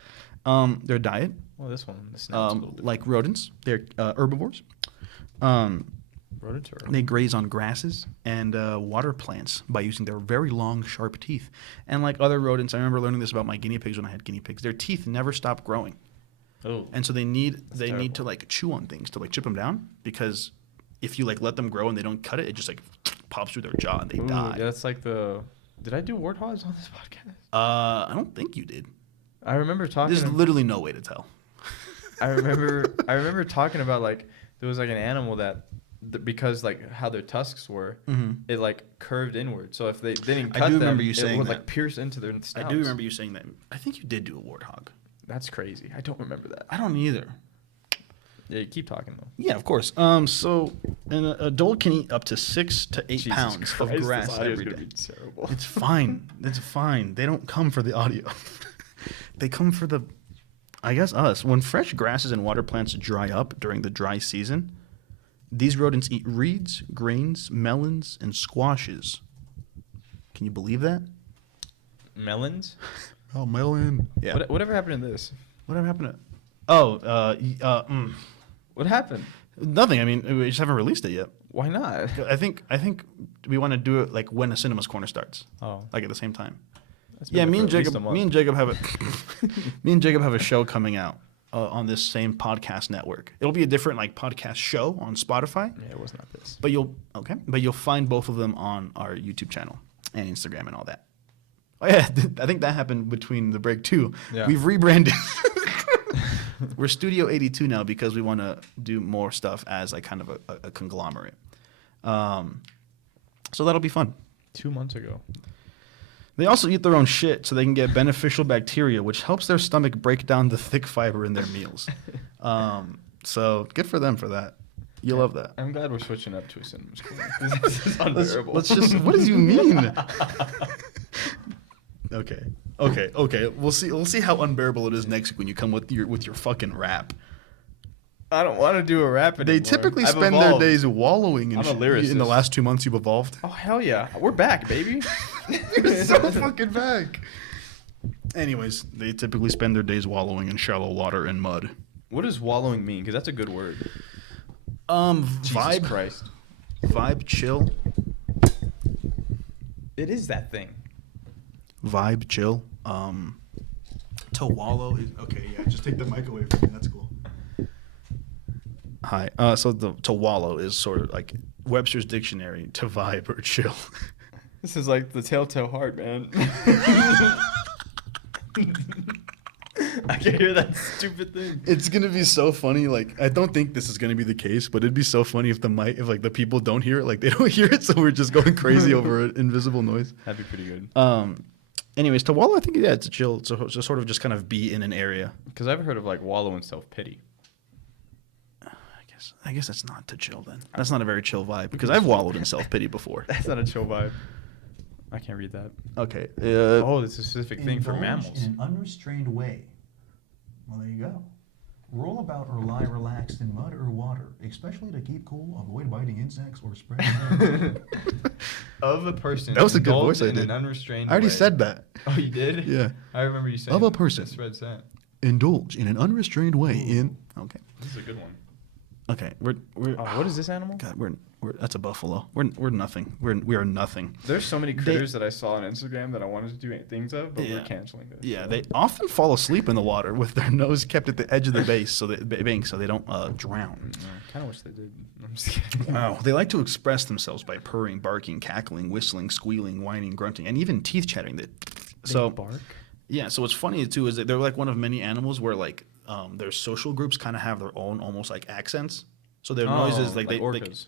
Their diet. Well, this one. Like rodents, they're herbivores. Rodents are. They graze on grasses and water plants by using their very long, sharp teeth. And like other rodents, I remember learning this about my guinea pigs when I had guinea pigs. Their teeth never stop growing. Oh. And so they need to like chew on things to like chip them down, because if you like let them grow and they don't cut it, it just like pops through their jaw and they die. That's like Did I do warthogs on this podcast? I don't think you did. I remember talking. There's literally no way to tell. I remember talking about like there was like an animal that because like how their tusks were, it like curved inward. So if they didn't cut them, it would like pierce into their snouts. I do remember you saying that. I think you did do a warthog. That's crazy. I don't remember that. I don't either. Yeah, you keep talking though. Yeah, of course. So an adult can eat up to 6 to 8 pounds of grass every day. It's fine. It's fine. They don't come for the audio. They come for us. When fresh grasses and water plants dry up during the dry season, these rodents eat reeds, grains, melons, and squashes. Can you believe that? Melons? Oh, melon. Yeah. Whatever happened to this? Whatever happened to? What happened? Nothing. I mean, we just haven't released it yet. Why not? I think we want to do it like when a Cinema's Corner starts. Oh. Like at the same time. Yeah, me and Jacob have a show coming out on this same podcast network. It'll be a different like podcast show on Spotify. Yeah, it was not this. But you'll find both of them on our YouTube channel and Instagram and all that. Oh yeah, I think that happened between the break too. Yeah. We've rebranded. We're Studio 82 now because we want to do more stuff as like kind of a conglomerate. So that'll be fun. 2 months ago. They also eat their own shit so they can get beneficial bacteria, which helps their stomach break down the thick fiber in their meals. So good for them for that. You'll love that. I'm glad we're switching up to a Cinema's Corner. This is unbearable. Let's just, what do you mean? Okay. Okay. We'll see how unbearable it is next week when you come with your fucking rap. I don't want to do a rap anymore. They typically spend their days wallowing in I'm a lyricist. In the last 2 months, you've evolved. Oh, hell yeah. We're back, baby. You're so fucking back. Anyways, they typically spend their days wallowing in shallow water and mud. What does wallowing mean? Because that's a good word. Vibe. Christ. Vibe, chill. It is that thing. Vibe, chill. To wallow is... Okay, yeah, just take the mic away from me. That's cool. Hi. So to wallow is sort of like Webster's dictionary to vibe or chill. This is like the telltale heart, man. I can hear that stupid thing. It's gonna be so funny. Like, I don't think this is gonna be the case, but it'd be so funny if the people don't hear it, like they don't hear it, so we're just going crazy over an invisible noise. That'd be pretty good. Anyways, to wallow, I think it's a chill. To sort of just kind of be in an area. Because I've heard of like wallow in self-pity. I guess that's not to chill then. That's not a very chill vibe because I've wallowed in self-pity before. That's not a chill vibe. I can't read that. Okay. It's a specific thing for mammals. In an unrestrained way. Well, there you go. Roll about or lie relaxed in mud or water, especially to keep cool, avoid biting insects or spread germs. Of a person. That was a good voice I in did. An unrestrained I already way. said that. Oh, you did? Yeah. I remember you saying Of a person. That's Red Sand. Indulge in an unrestrained way in... Okay. This is a good one. Okay. We're what is this animal? God, we're that's a buffalo. We're nothing. We are nothing. There's so many critters that I saw on Instagram that I wanted to do things of, but we're canceling this. Yeah, they often fall asleep in the water with their nose kept at the edge of the bank so they don't drown. I kind of wish they did. I'm just kidding. Wow. They like to express themselves by purring, barking, cackling, whistling, squealing, whining, grunting, and even teeth chattering. They bark? Yeah, so what's funny too is that they're like one of many animals where like their social groups kind of have their own almost like accents. So their noises like orcas.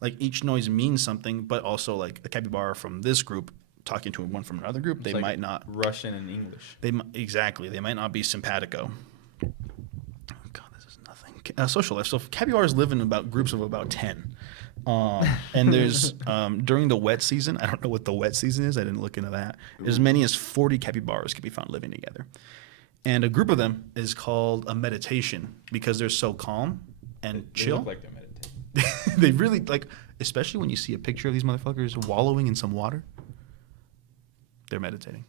Like each noise means something, but also like a capybara from this group talking to one from another group, It's they like might not Russian and English. They might not be simpatico. Oh God, this is nothing. Social life. So capybaras live in groups of about 10. And there's during the wet season, I don't know what the wet season is. I didn't look into that. As many as 40 capybaras can be found living together. And a group of them is called a meditation because they're so calm and chill. They look like they're meditating. They really like, especially when you see a picture of these motherfuckers wallowing in some water. They're meditating.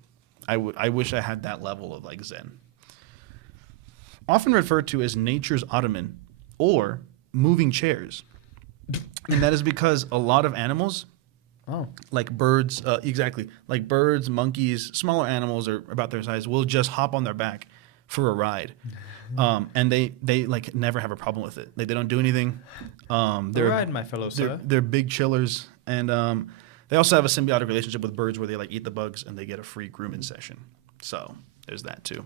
I wish I had that level of like Zen. Often referred to as nature's ottoman or moving chairs. And that is because a lot of animals, like birds, like birds, monkeys, smaller animals or about their size, will just hop on their back for a ride. And they like never have a problem with it. Like they don't do anything. They're riding, my fellow sir. They're big chillers. And they also have a symbiotic relationship with birds where they like eat the bugs and they get a free grooming session. So there's that too.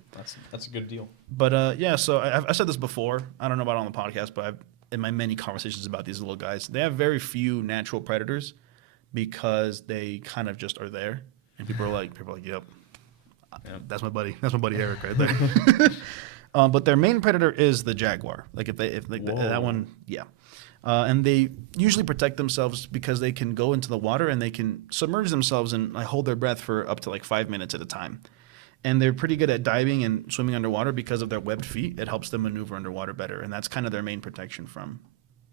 That's a good deal. But so I said this before. I don't know about it on the podcast, but in my many conversations about these little guys, they have very few natural predators because they kind of just are there. And people are like, yep, that's my buddy. That's my buddy Eric right there. But their main predator is the jaguar. Like if that one, yeah. And they usually protect themselves because they can go into the water and they can submerge themselves and hold their breath for up to like 5 minutes at a time. And they're pretty good at diving and swimming underwater because of their webbed feet. It helps them maneuver underwater better, and that's kind of their main protection from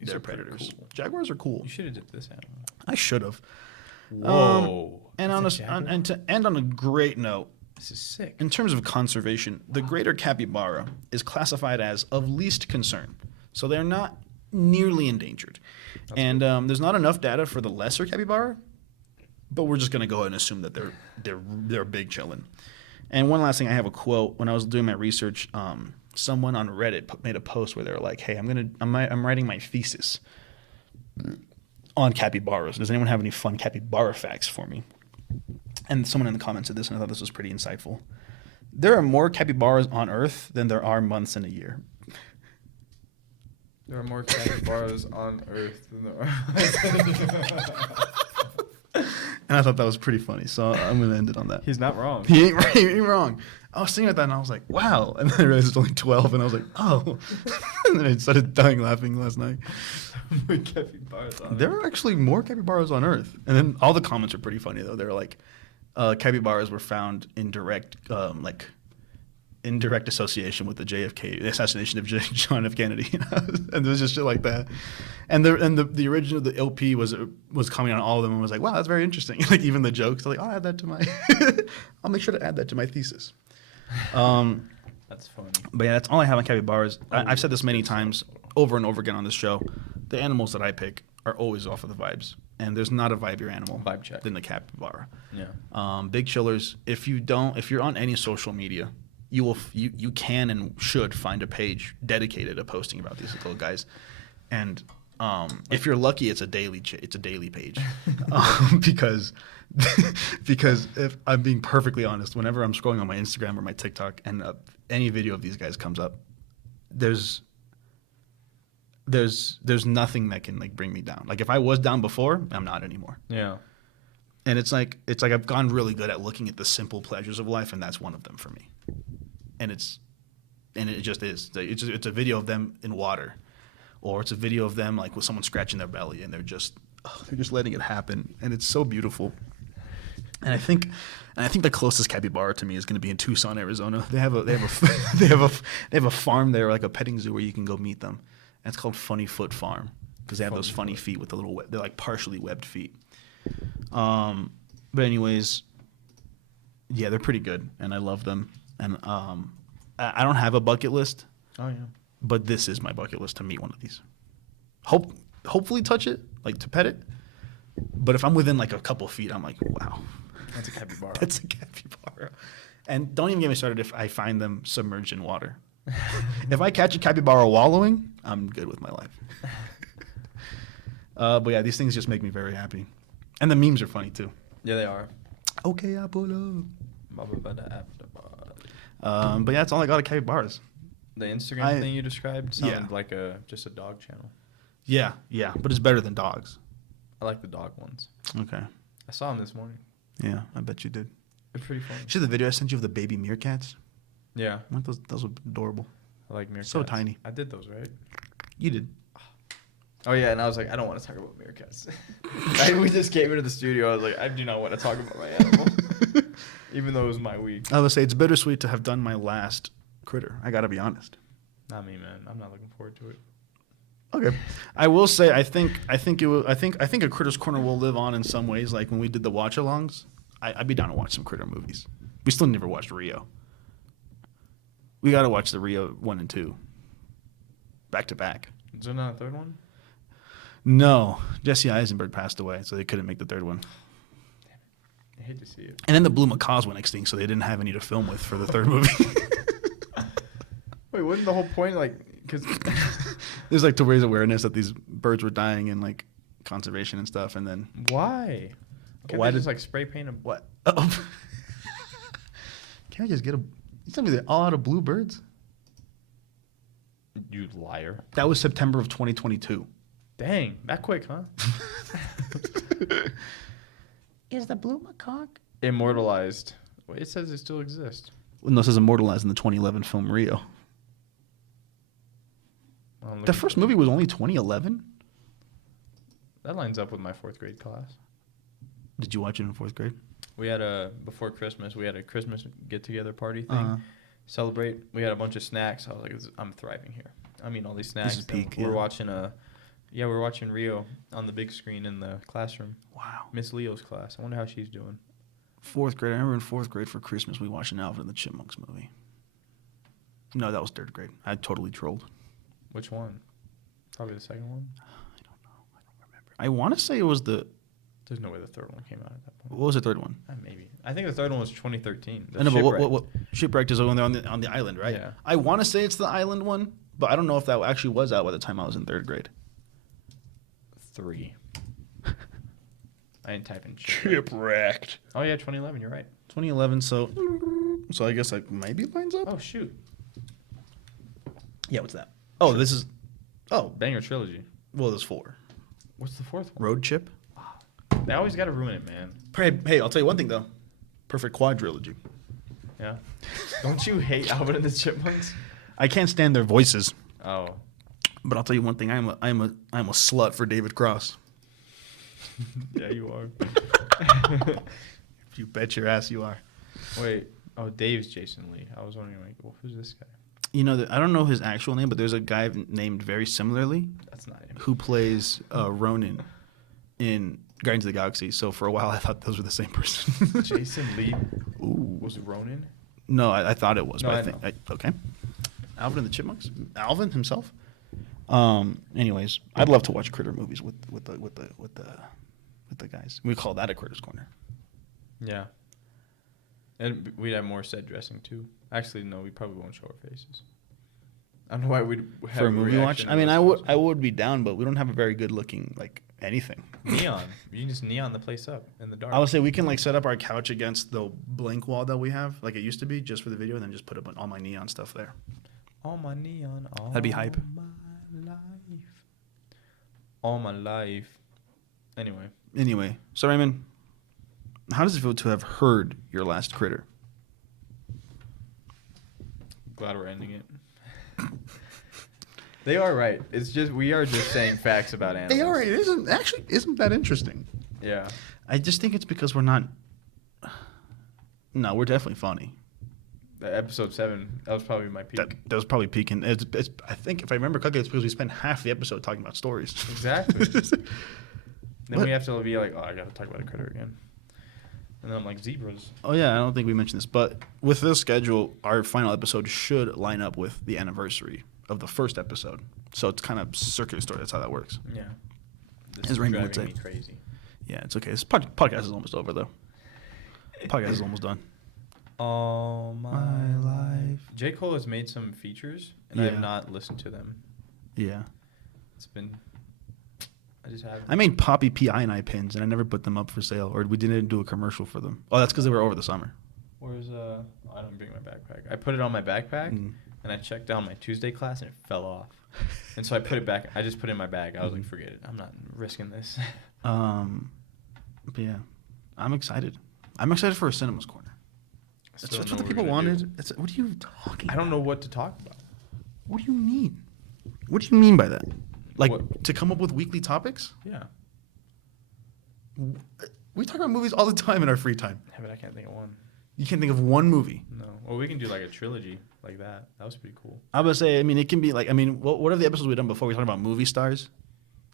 their predators. Cool. Jaguars are cool. You should have dipped this animal. I should have. Whoa. And to end on a great note, this is sick. in terms of conservation, the greater capybara is classified as of least concern. So they're not nearly endangered. There's not enough data for the lesser capybara, but we're just going to go ahead and assume that they're big chillin'. And one last thing, I have a quote. When I was doing my research, someone on Reddit made a post where they were like, "Hey, I'm writing my thesis on capybaras. Does anyone have any fun capybara facts for me?" And someone in the comments said this, and I thought this was pretty insightful. There are more capybaras on Earth than there are months in a year. There are more capybaras on Earth than there are. And I thought that was pretty funny, so I'm going to end it on that. He's not wrong. He ain't right. He ain't wrong. I was thinking about that, and I was like, wow. And then I realized it's only 12, and I was like, oh. And then I started dying laughing last night. Capybaras on There are actually more capybaras on Earth. And then all the comments are pretty funny, though. They're like, capybaras were found in direct association with the JFK assassination of John F. Kennedy, and there's just shit like that. And the original the LP was commenting on all of them and was like, wow, that's very interesting. Like even the jokes, they're like, I'll add that to my I'll make sure to add that to my thesis. That's funny. But yeah, that's all I have on capybaras. I've said this many times over and over again on this show. The animals that I pick are always off of the vibes, and there's not a vibier animal Vibe check than the capybara. Yeah. Big chillers. If you're on any social media, you can and should find a page dedicated to posting about these little guys, and if you're lucky, it's a daily page, because if I'm being perfectly honest, whenever I'm scrolling on my Instagram or my TikTok and any video of these guys comes up, there's nothing that can like bring me down. Like if I was down before, I'm not anymore. Yeah. And it's like I've gone really good at looking at the simple pleasures of life, and that's one of them for me. And it just is. It's a video of them in water, or it's a video of them like with someone scratching their belly, and they're just letting it happen, and it's so beautiful. And I think the closest capybara to me is going to be in Tucson, Arizona. They have a farm there, like a petting zoo where you can go meet them. And it's called Funny Foot Farm because they have those funny feet with the little they're like partially webbed feet. But anyways, yeah, they're pretty good, and I love them. And I don't have a bucket list. Oh yeah. But this is my bucket list to meet one of these. Hopefully touch it, like to pet it. But if I'm within like a couple feet, I'm like, wow. That's a capybara. That's a capybara. And don't even get me started if I find them submerged in water. If I catch a capybara wallowing, I'm good with my life. But yeah, these things just make me very happy. And the memes are funny too. Yeah, they are. Okay, I pull up. But But yeah, that's all I got at capybaras. the Instagram thing you described sounded Yeah. like just a dog channel. Yeah, but it's better than dogs. I like the dog ones. Okay. I saw them this morning. Yeah, I bet you did. They're pretty funny. You see the video I sent you of the baby meerkats? Yeah, Weren't those were adorable. I like meerkats. So tiny. I did those, right? You did. Oh yeah, and I was like, I don't want to talk about meerkats. We just came into the studio. I was like, I do not want to talk about my animal, even though it was my week. I would say it's bittersweet to have done my last critter. I gotta be honest. Not me, man. I'm not looking forward to it. Okay, I will say I think a Critters Corner will live on in some ways. Like when we did the watch-alongs, I'd be down to watch some critter movies. We still never watched Rio. We got to watch the Rio 1 and 2 back to back. Is there not a third one? No, Jesse Eisenberg passed away, so they couldn't make the third one. I hate to see it. And then the blue macaws went extinct, so they didn't have any to film with for the third movie. Wait, wasn't the whole point like because There's like to raise awareness that these birds were dying and like conservation and stuff, and then why? Can't Why they did- just like spray paint them? what? Oh. Can't we just get a? You tell me they're all out of blue birds? You liar! That was September of 2022. Dang, that quick, huh? Is the blue macaque? Immortalized. Wait, it says it still exists. Well, no, this is immortalized in the 2011 film Rio. The first movie was only 2011. That lines up with my 4th grade class. Did you watch it in 4th grade? We had before Christmas, we had a Christmas get-together party thing. Celebrate. We had a bunch of snacks. I was like, I'm thriving here. I mean, all these snacks. This is peak, We're yeah. watching we're watching Rio on the big screen in the classroom. Wow. Miss Leo's class. I wonder how she's doing. 4th grade. I remember in 4th grade for Christmas we watched an Alvin and the Chipmunks movie. No, that was 3rd grade. I totally trolled. Which one? Probably the second one. I don't know. I don't remember. I want to say it was the. There's no way the third one came out at that point. What was the third one? Maybe. I think the third one was 2013. I know, but what Shipwrecked is on the island, right? Yeah. I want to say it's the island one, but I don't know if that actually was out by the time I was in 3rd grade. 3. I didn't type in Shipwrecked. Oh yeah, 2011. You're right. 2011. So I guess like maybe lines up. Oh shoot. Yeah. What's that? Oh, this is. Oh, Banger trilogy. well, there's 4. What's the 4th one? Road Chip. They always got to ruin it, man. Hey, I'll tell you one thing though. Perfect quadrilogy. Yeah. Don't you hate Alvin and the Chipmunks? I can't stand their voices, Oh. but I'll tell you one thing. I'm a slut for David Cross. Yeah, you are. You bet your ass you are. Wait. Oh, Dave's Jason Lee. I was wondering, like, well, who's this guy? You know, I don't know his actual name, but there's a guy named very similarly. That's not him. Who plays Ronan in Guardians of the Galaxy. So for a while, I thought those were the same person. Jason Lee. Ooh. Was it Ronan? No, I thought it was. No, but I think know. okay. Alvin and the Chipmunks. Alvin himself. Anyways, I'd love to watch Critter movies with the guys. We call that a Critter's Corner. Yeah. And we'd have more set dressing too. Actually, no, we probably won't show our faces. I don't know why we'd have For a movie watch. reaction I mean, to I would be down, but we don't have a very good looking like anything. neon. You can just neon the place up in the dark. I would say we can like set up our couch against the blank wall that we have, like it used to be, just for the video, and then just put up all my neon stuff there. All my neon. All That'd be hype. my life. All my life. Anyway, so Raymond, how does it feel to have heard your last Critter? Glad we're ending it. They are right. It's just we are just saying facts about animals. They are. It isn't that interesting. Yeah. I just think it's because we're not. No, we're definitely funny. Episode 7. That was probably my peak. That was probably peaking. It's. I think if I remember correctly, it's because we spent half the episode talking about stories. Exactly. Then What? we have to be like, oh, I got to talk about a critter again. And then I'm like, zebras. Oh yeah, I don't think we mentioned this, but with this schedule, our final episode should line up with the anniversary of the first episode. So it's kind of circular story. That's how that works. Yeah. This As is Raymond would driving say. me crazy. Yeah, it's okay. This podcast is almost over though. Podcast is almost done. All My life. J. Cole has made some features, and I Yeah. have not listened to them. Yeah. It's been. I just haven't. I made Poppy P.I. pins, and I never put them up for sale, or we didn't do a commercial for them. Oh, that's because they were over the summer. Where's I don't bring my backpack. I put it on my backpack, Mm. and I checked down my Tuesday class, and it fell off. And so I put it back. I just put it in my bag. I was like, forget it. I'm not risking this. But yeah, I'm excited. I'm excited for a Cinemas Corner. That's Still what know the what people we're gonna do. wanted. What are you talking I don't know what to talk about. What do you mean? What do you mean by that? Like, What? to come up with weekly topics? Yeah. We talk about movies all the time in our free time. Yeah, but I can't think of one. You can't think of one movie. No. Well, we can do like a trilogy like that. That was pretty cool. I would say, I mean, it can be like, I mean, what are the episodes we've done before? We talked about movie stars,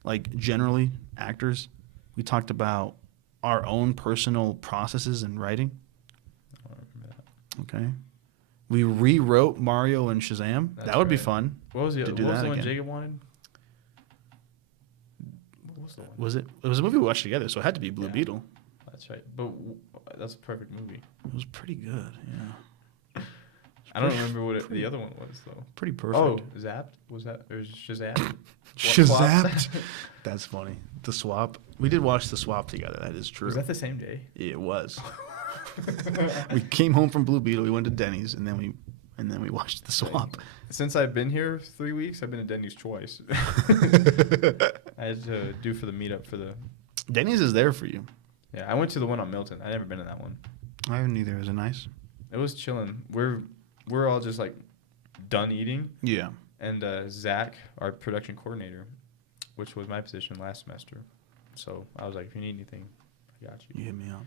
like generally actors. We talked about our own personal processes in writing. I don't remember that. Okay. We rewrote Mario and Shazam. That's that would be right. fun. What was the To what do was that the one again. Jacob wanted? What was the one? Was it? It was a movie we watched together, so it had to be Blue Yeah. Beetle. That's right. But that's a perfect movie. It was pretty good. Yeah. I don't remember what the other one was though. Pretty perfect. Oh, Zapped? Was that or was it Shazam? Shazapped. That's funny. The Swap. We did watch The Swap together. That is true. Was that the same day? It was. We came home from Blue Beetle. We went to Denny's, and then we watched The Swap. Since I've been here 3 weeks, I've been to Denny's twice. I had to do for the meetup for the. Denny's is there for you. Yeah, I went to the one on Milton. I never been to that one. I haven't either. Is it nice? It was chilling. We're all just like done eating, Yeah. and Zach, our production coordinator, which was my position last semester, so I was like, if you need anything, I got you. You hit me up.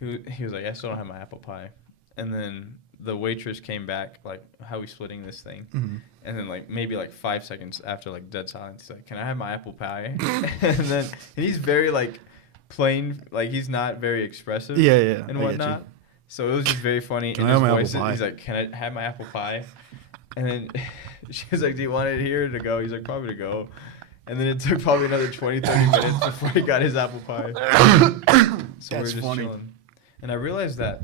He was like, I still don't have my apple pie, and then the waitress came back like, how are we splitting this thing? Mm-hmm. And then like maybe like 5 seconds after like dead silence, he's like, can I have my apple pie? and he's very like plain, like he's not very expressive. Yeah, And I get whatnot. you. So it was just very funny. Can in I have his my apple voice, pie? he's like, can I have my apple pie? And then she was like, do you want it here or to go? He's like, probably to go. And then it took probably another 20, 30 minutes before he got his apple pie. So we were That's just funny. chilling. And I realized that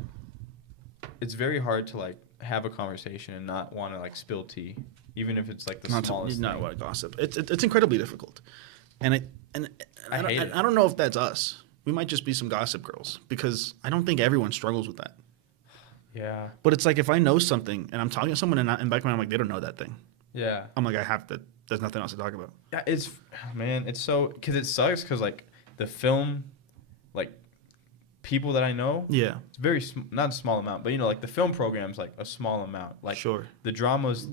it's very hard to like have a conversation and not want to like spill tea, even if it's like the smallest Not thing. what gossip. It's incredibly difficult, and I hate it. don't know if that's us. We might just be some gossip girls because I don't think everyone struggles with that. Yeah. But it's like if I know something and I'm talking to someone and in back of my mind I'm like they don't know that thing. Yeah. I'm like I have to. There's nothing else to talk about. Yeah, it's man, it's so because it sucks because like the film, like people that I know, Yeah. it's very not a small amount, but you know like the film program's like a small amount. Like Sure. the dramas,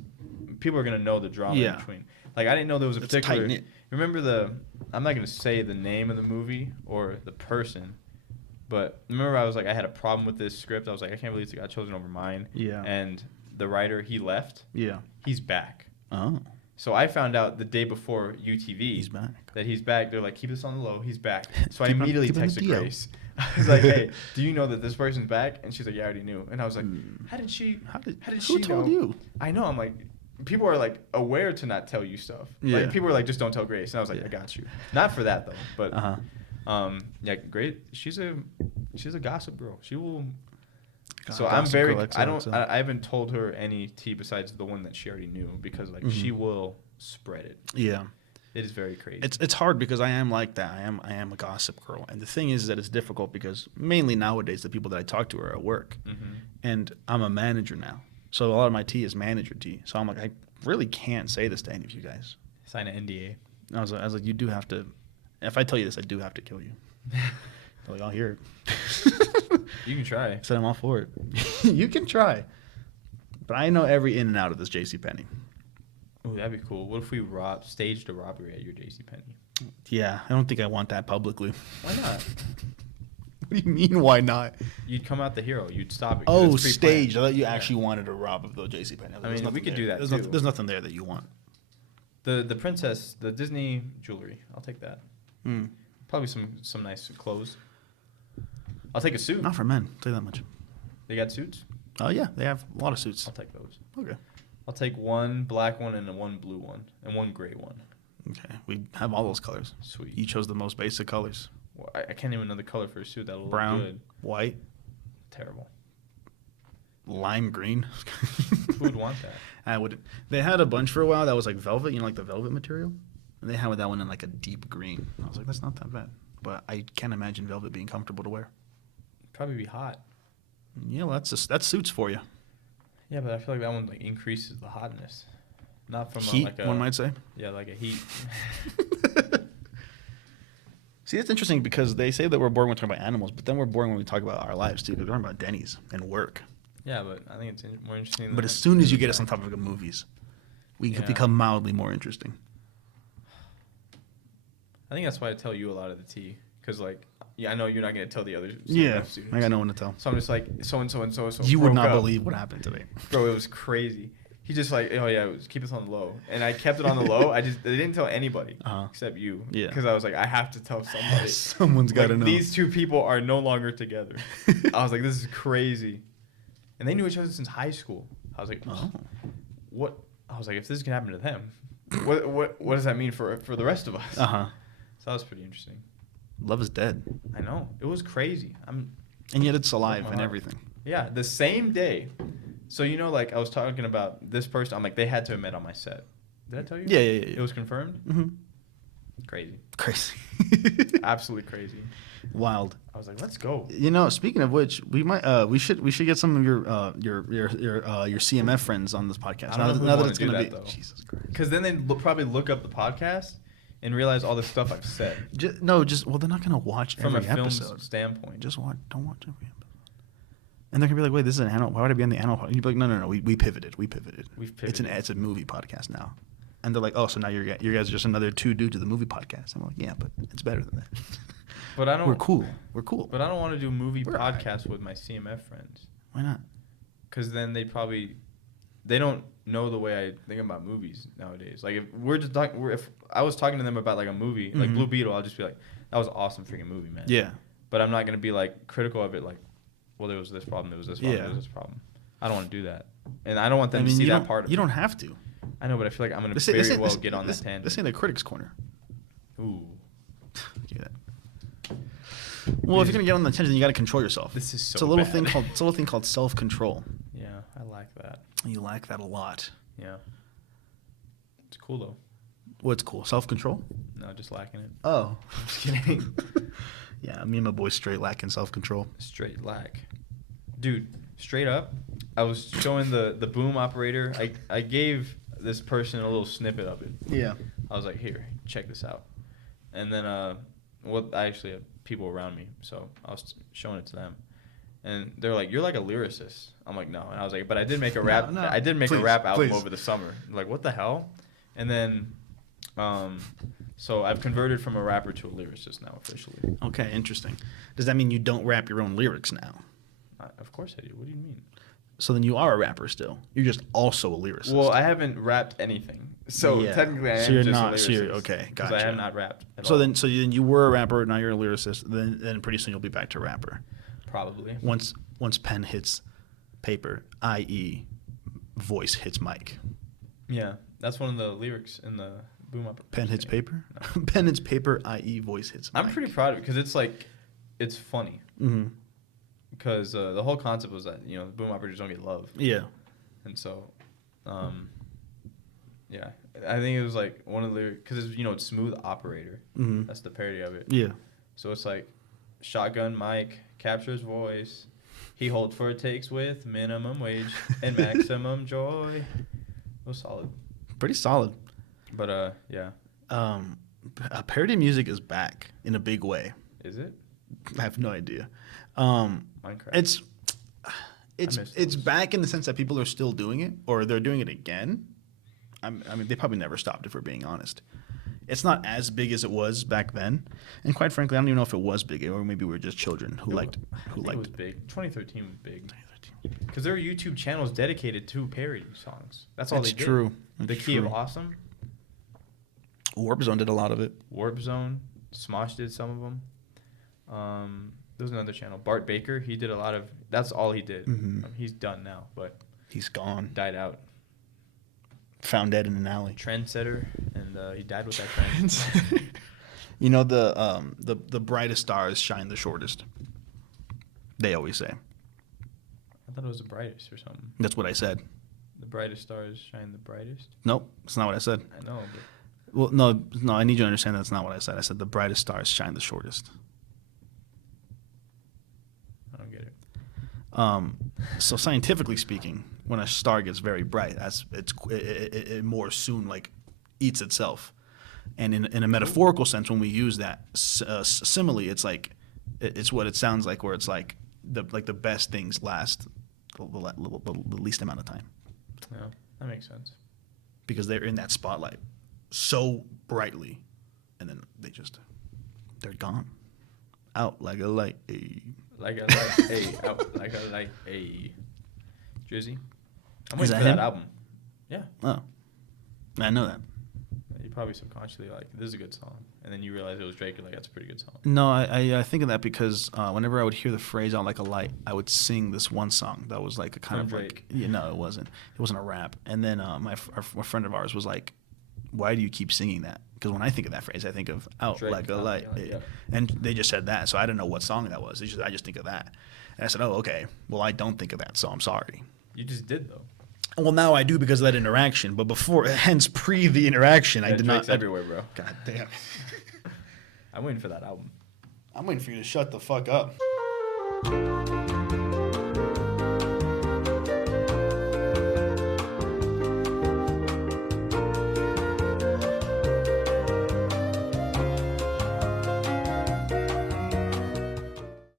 people are gonna know the drama Yeah. in between. Like I didn't know there was a It's particular. tight-knit. Remember I'm not gonna say the name of the movie or the person, But remember, I was like, I had a problem with this script. I was like, I can't believe it got chosen over mine. Yeah. And the writer, he left. Yeah. He's back. Oh. So I found out the day before UTV He's back. that he's back. They're like, keep this on the low. He's back. So I Keep immediately him in the texted DL. Grace. I was like, hey, do you know that this person's back? And she's like, yeah, I already knew. And I was like, how did she Who told know? you? I know. I'm like, people are like aware to not tell you stuff. Yeah. Like people are like, just don't tell Grace. And I was like, Yeah. I got you. Not for that though, but Uh-huh. yeah, Grace. She's a gossip girl. She will. God, So I'm gossip very. girl I don't. XOXO. I haven't told her any tea besides the one that she already knew because like she will spread it. Yeah. It is very crazy. It's hard because I am like that. I am a gossip girl, and the thing is that it's difficult because mainly nowadays the people that I talk to are at work, and I'm a manager now, so a lot of my tea is manager tea. So I'm like, I really can't say this to any of you guys. Sign an NDA. And I was like, you do have to. If I tell you this, I do have to kill you. They're like, I'll hear it. You can try. I said I'm all for it. You can try, but I know every in and out of this JCPenney. Ooh, that'd be cool. What if we staged a robbery at your JCPenney? Yeah, I don't think I want that publicly. Why not? What do you mean? Why not? You'd come out the hero. You'd stop it. 'cause Oh, it's pre-planned. staged. I thought you actually wanted to rob of the JCPenney. I mean, we could do that, too. There's nothing there that you want. The princess, the Disney jewelry. I'll take that. Mm. Probably some nice clothes. I'll take a suit. Not for men. I'll tell you that much. They got suits? Oh yeah, they have a lot of suits. I'll take those. Okay. I'll take one black one and one blue one and one gray one. Okay. We have all those colors. Sweet. You chose the most basic colors. Well, I can't even know the color for a suit. That'll Brown, look good. white, Terrible. lime green. Who would want that? I wouldn't. They had a bunch for a while that was like velvet, you know, like the velvet material. And they had that one in like a deep green. I was like, that's not that bad. But I can't imagine velvet being comfortable to wear. Probably be hot. Yeah, well, that's suits for you. Yeah, but I feel like that one like increases the hotness. Not from Heat, like a, one might say. Yeah, like a heat. See, it's interesting because they say that we're boring when we talk about animals, but then we're boring when we talk about our lives too. Because we're talking about Denny's and work. Yeah, but I think it's more interesting. Than But as soon as you get us on topic of movies, we could Yeah. become mildly more interesting. I think that's why I tell you a lot of the tea, because like, yeah, I know you're not gonna tell the other Yeah, students. I got no one to tell. So I'm just like, so and so and so and so. You would broke not up. believe what happened today. Bro, it was crazy. He just like, oh yeah, keep this on the low, and I kept it on the low. I didn't tell anybody except you. Yeah. Because I was like, I have to tell somebody. Someone's got to Like, know. these two people are no longer together. I was like, this is crazy, and they knew each other since high school. I was like, Oh. what? I was like, if this can happen to them, what does that mean for the rest of us? Uh huh. So that was pretty interesting. Love is dead, I know, it was crazy. and yet it's alive my and heart. everything. Yeah, the same day. So you know, like I was talking about this person. I'm like, they had to have met on my set. Did I tell you? Yeah. It was confirmed. Mm-hmm. Crazy. Crazy. Absolutely crazy. Wild. I was like, let's go. You know, speaking of which, we might we should get some of your CMF friends on this podcast. I don't know if we now that wanna it's do gonna that, be though. Jesus Christ. Because then they probably look up the podcast and realize all the stuff I've said Well, they're not gonna watch from every a film episode. standpoint. Just watch. Don't watch every episode. And they're gonna be like, "Wait, this is an animal. Why would I be on the animal?" Podcast? You'd be like, "No. We pivoted. We've pivoted. It's a movie podcast now." And they're like, "Oh, so now you guys are just another two dudes to the movie podcast." I'm like, "Yeah, but it's better than that." But I don't. We're cool. But I don't want to do movie We're podcasts with my CMF friends. Why not? Because then they don't know the way I think about movies nowadays. Like if we're just talking, if I was talking to them about like a movie, like Mhm. Blue Beetle, I'll just be like, that was an awesome freaking movie, man. Yeah. But I'm not gonna be like critical of it, like, well, there was this problem, there was this problem, Yeah. there was this problem. I don't want to do that, and I don't want them to you see don't, that part of you it. don't have to. I know, but I feel like I'm gonna This very ain't- well this- get on this, that tangent. This ain't the critics' corner. Ooh, Look at that. Well, if you're gonna get on the tangent, you got to control yourself. this is so it's a little bad. thing called self-control. Yeah, I like that. You lack that a lot. Yeah, it's cool though. What's cool? Self-control? No, just lacking it. Oh, just kidding. Yeah, me and my boys straight lacking self-control. Straight lack. Dude, straight up, I was showing the boom operator. I gave this person a little snippet of it. Yeah. I was like, here, check this out. And then, I actually had people around me, so I was showing it to them. And they're like, you're like a lyricist. I'm like, no. And I was like, but I did make a rap. No, I did make please, a rap album please. over the summer. Like, what the hell? And then So I've converted from a rapper to a lyricist now officially. Okay, interesting. Does that mean you don't rap your own lyrics now? Of course I do. What do you mean? So then you are a rapper still. You're just also a lyricist. Well, I haven't rapped anything, so Yeah. technically I am So you're just not- a so you're- lyricist. okay, Because gotcha. I have not rapped at So all. then you were a rapper. Now you're a lyricist. Then pretty soon you'll be back to rapper. Probably. Once pen hits paper, i.e., voice hits mic. Yeah, that's one of the lyrics in the boom up. Pen hits paper. Pen hits paper, i.e., voice hits mic. I'm pretty proud of it because it's like, it's funny. Mm-hmm. Because the whole concept was that the boom operators don't get love, Yeah. and so, yeah, I think it was like one of the lyrics because it's smooth operator. Mm-hmm. That's the parody of it. Yeah. So it's like, shotgun mic captures voice. He holds for takes with minimum wage and maximum joy. It was solid. Pretty solid. But yeah. Parody music is back in a big way. Is it? I have no idea. Minecraft. It's back in the sense that people are still doing it, or they're doing it again. I mean, they probably never stopped, if we're being honest. It's not as big as it was back then, and quite frankly, I don't even know if it was big, or maybe we were just children who liked. It was big. 2013 was big. Because there are YouTube channels dedicated to parody songs. That's all they did. True. The That's Key true. of Awesome. Warp Zone did a lot of it. Warp Zone. Smosh did some of them. There was another channel. Bart Baker. He did a lot of. That's all he did. Mhm. He's done now, but He's gone. died out. Found dead in an alley. Trendsetter, and he died with that trend. You know the brightest stars shine the shortest. They always say. I thought it was the brightest or something. That's what I said. The brightest stars shine the brightest. Nope, that's not what I said. I know, but Well, no, I need you to understand that's not what I said. I said the brightest stars shine the shortest. I don't get it. So scientifically speaking, when a star gets very bright, it more soon like eats itself. And in a metaphorical sense, when we use that simile, it's like it's what it sounds like, where it's like the best things last the least amount of time, Yeah, that makes sense. because they're in that spotlight so brightly, and then they're gone, out like a light. Like a light, hey, out like a light, hey. Drizzy. I'm Is waiting that for him? that album. Yeah. Oh, I know that. You probably subconsciously like, this is a good song. And then you realize it was Drake, you're like, that's a pretty good song. No, I think of that because whenever I would hear the phrase "out like a light," I would sing this one song that was like a kind From of Drake. like, no, it wasn't a rap. And then a friend of ours was like, "Why do you keep singing that?" Because when I think of that phrase, I think of "out Drake, like a out light," like a light, yeah. and they just said that, so I didn't know what song that was. I just think of that, and I said, "Oh, okay. Well, I don't think of that, so I'm sorry." You just did, though. Well, now I do because of that interaction, but before, hence pre the interaction, I Yeah, did Drake's not. everywhere, bro. God damn. I'm waiting for that album. I'm waiting for you to shut the fuck up.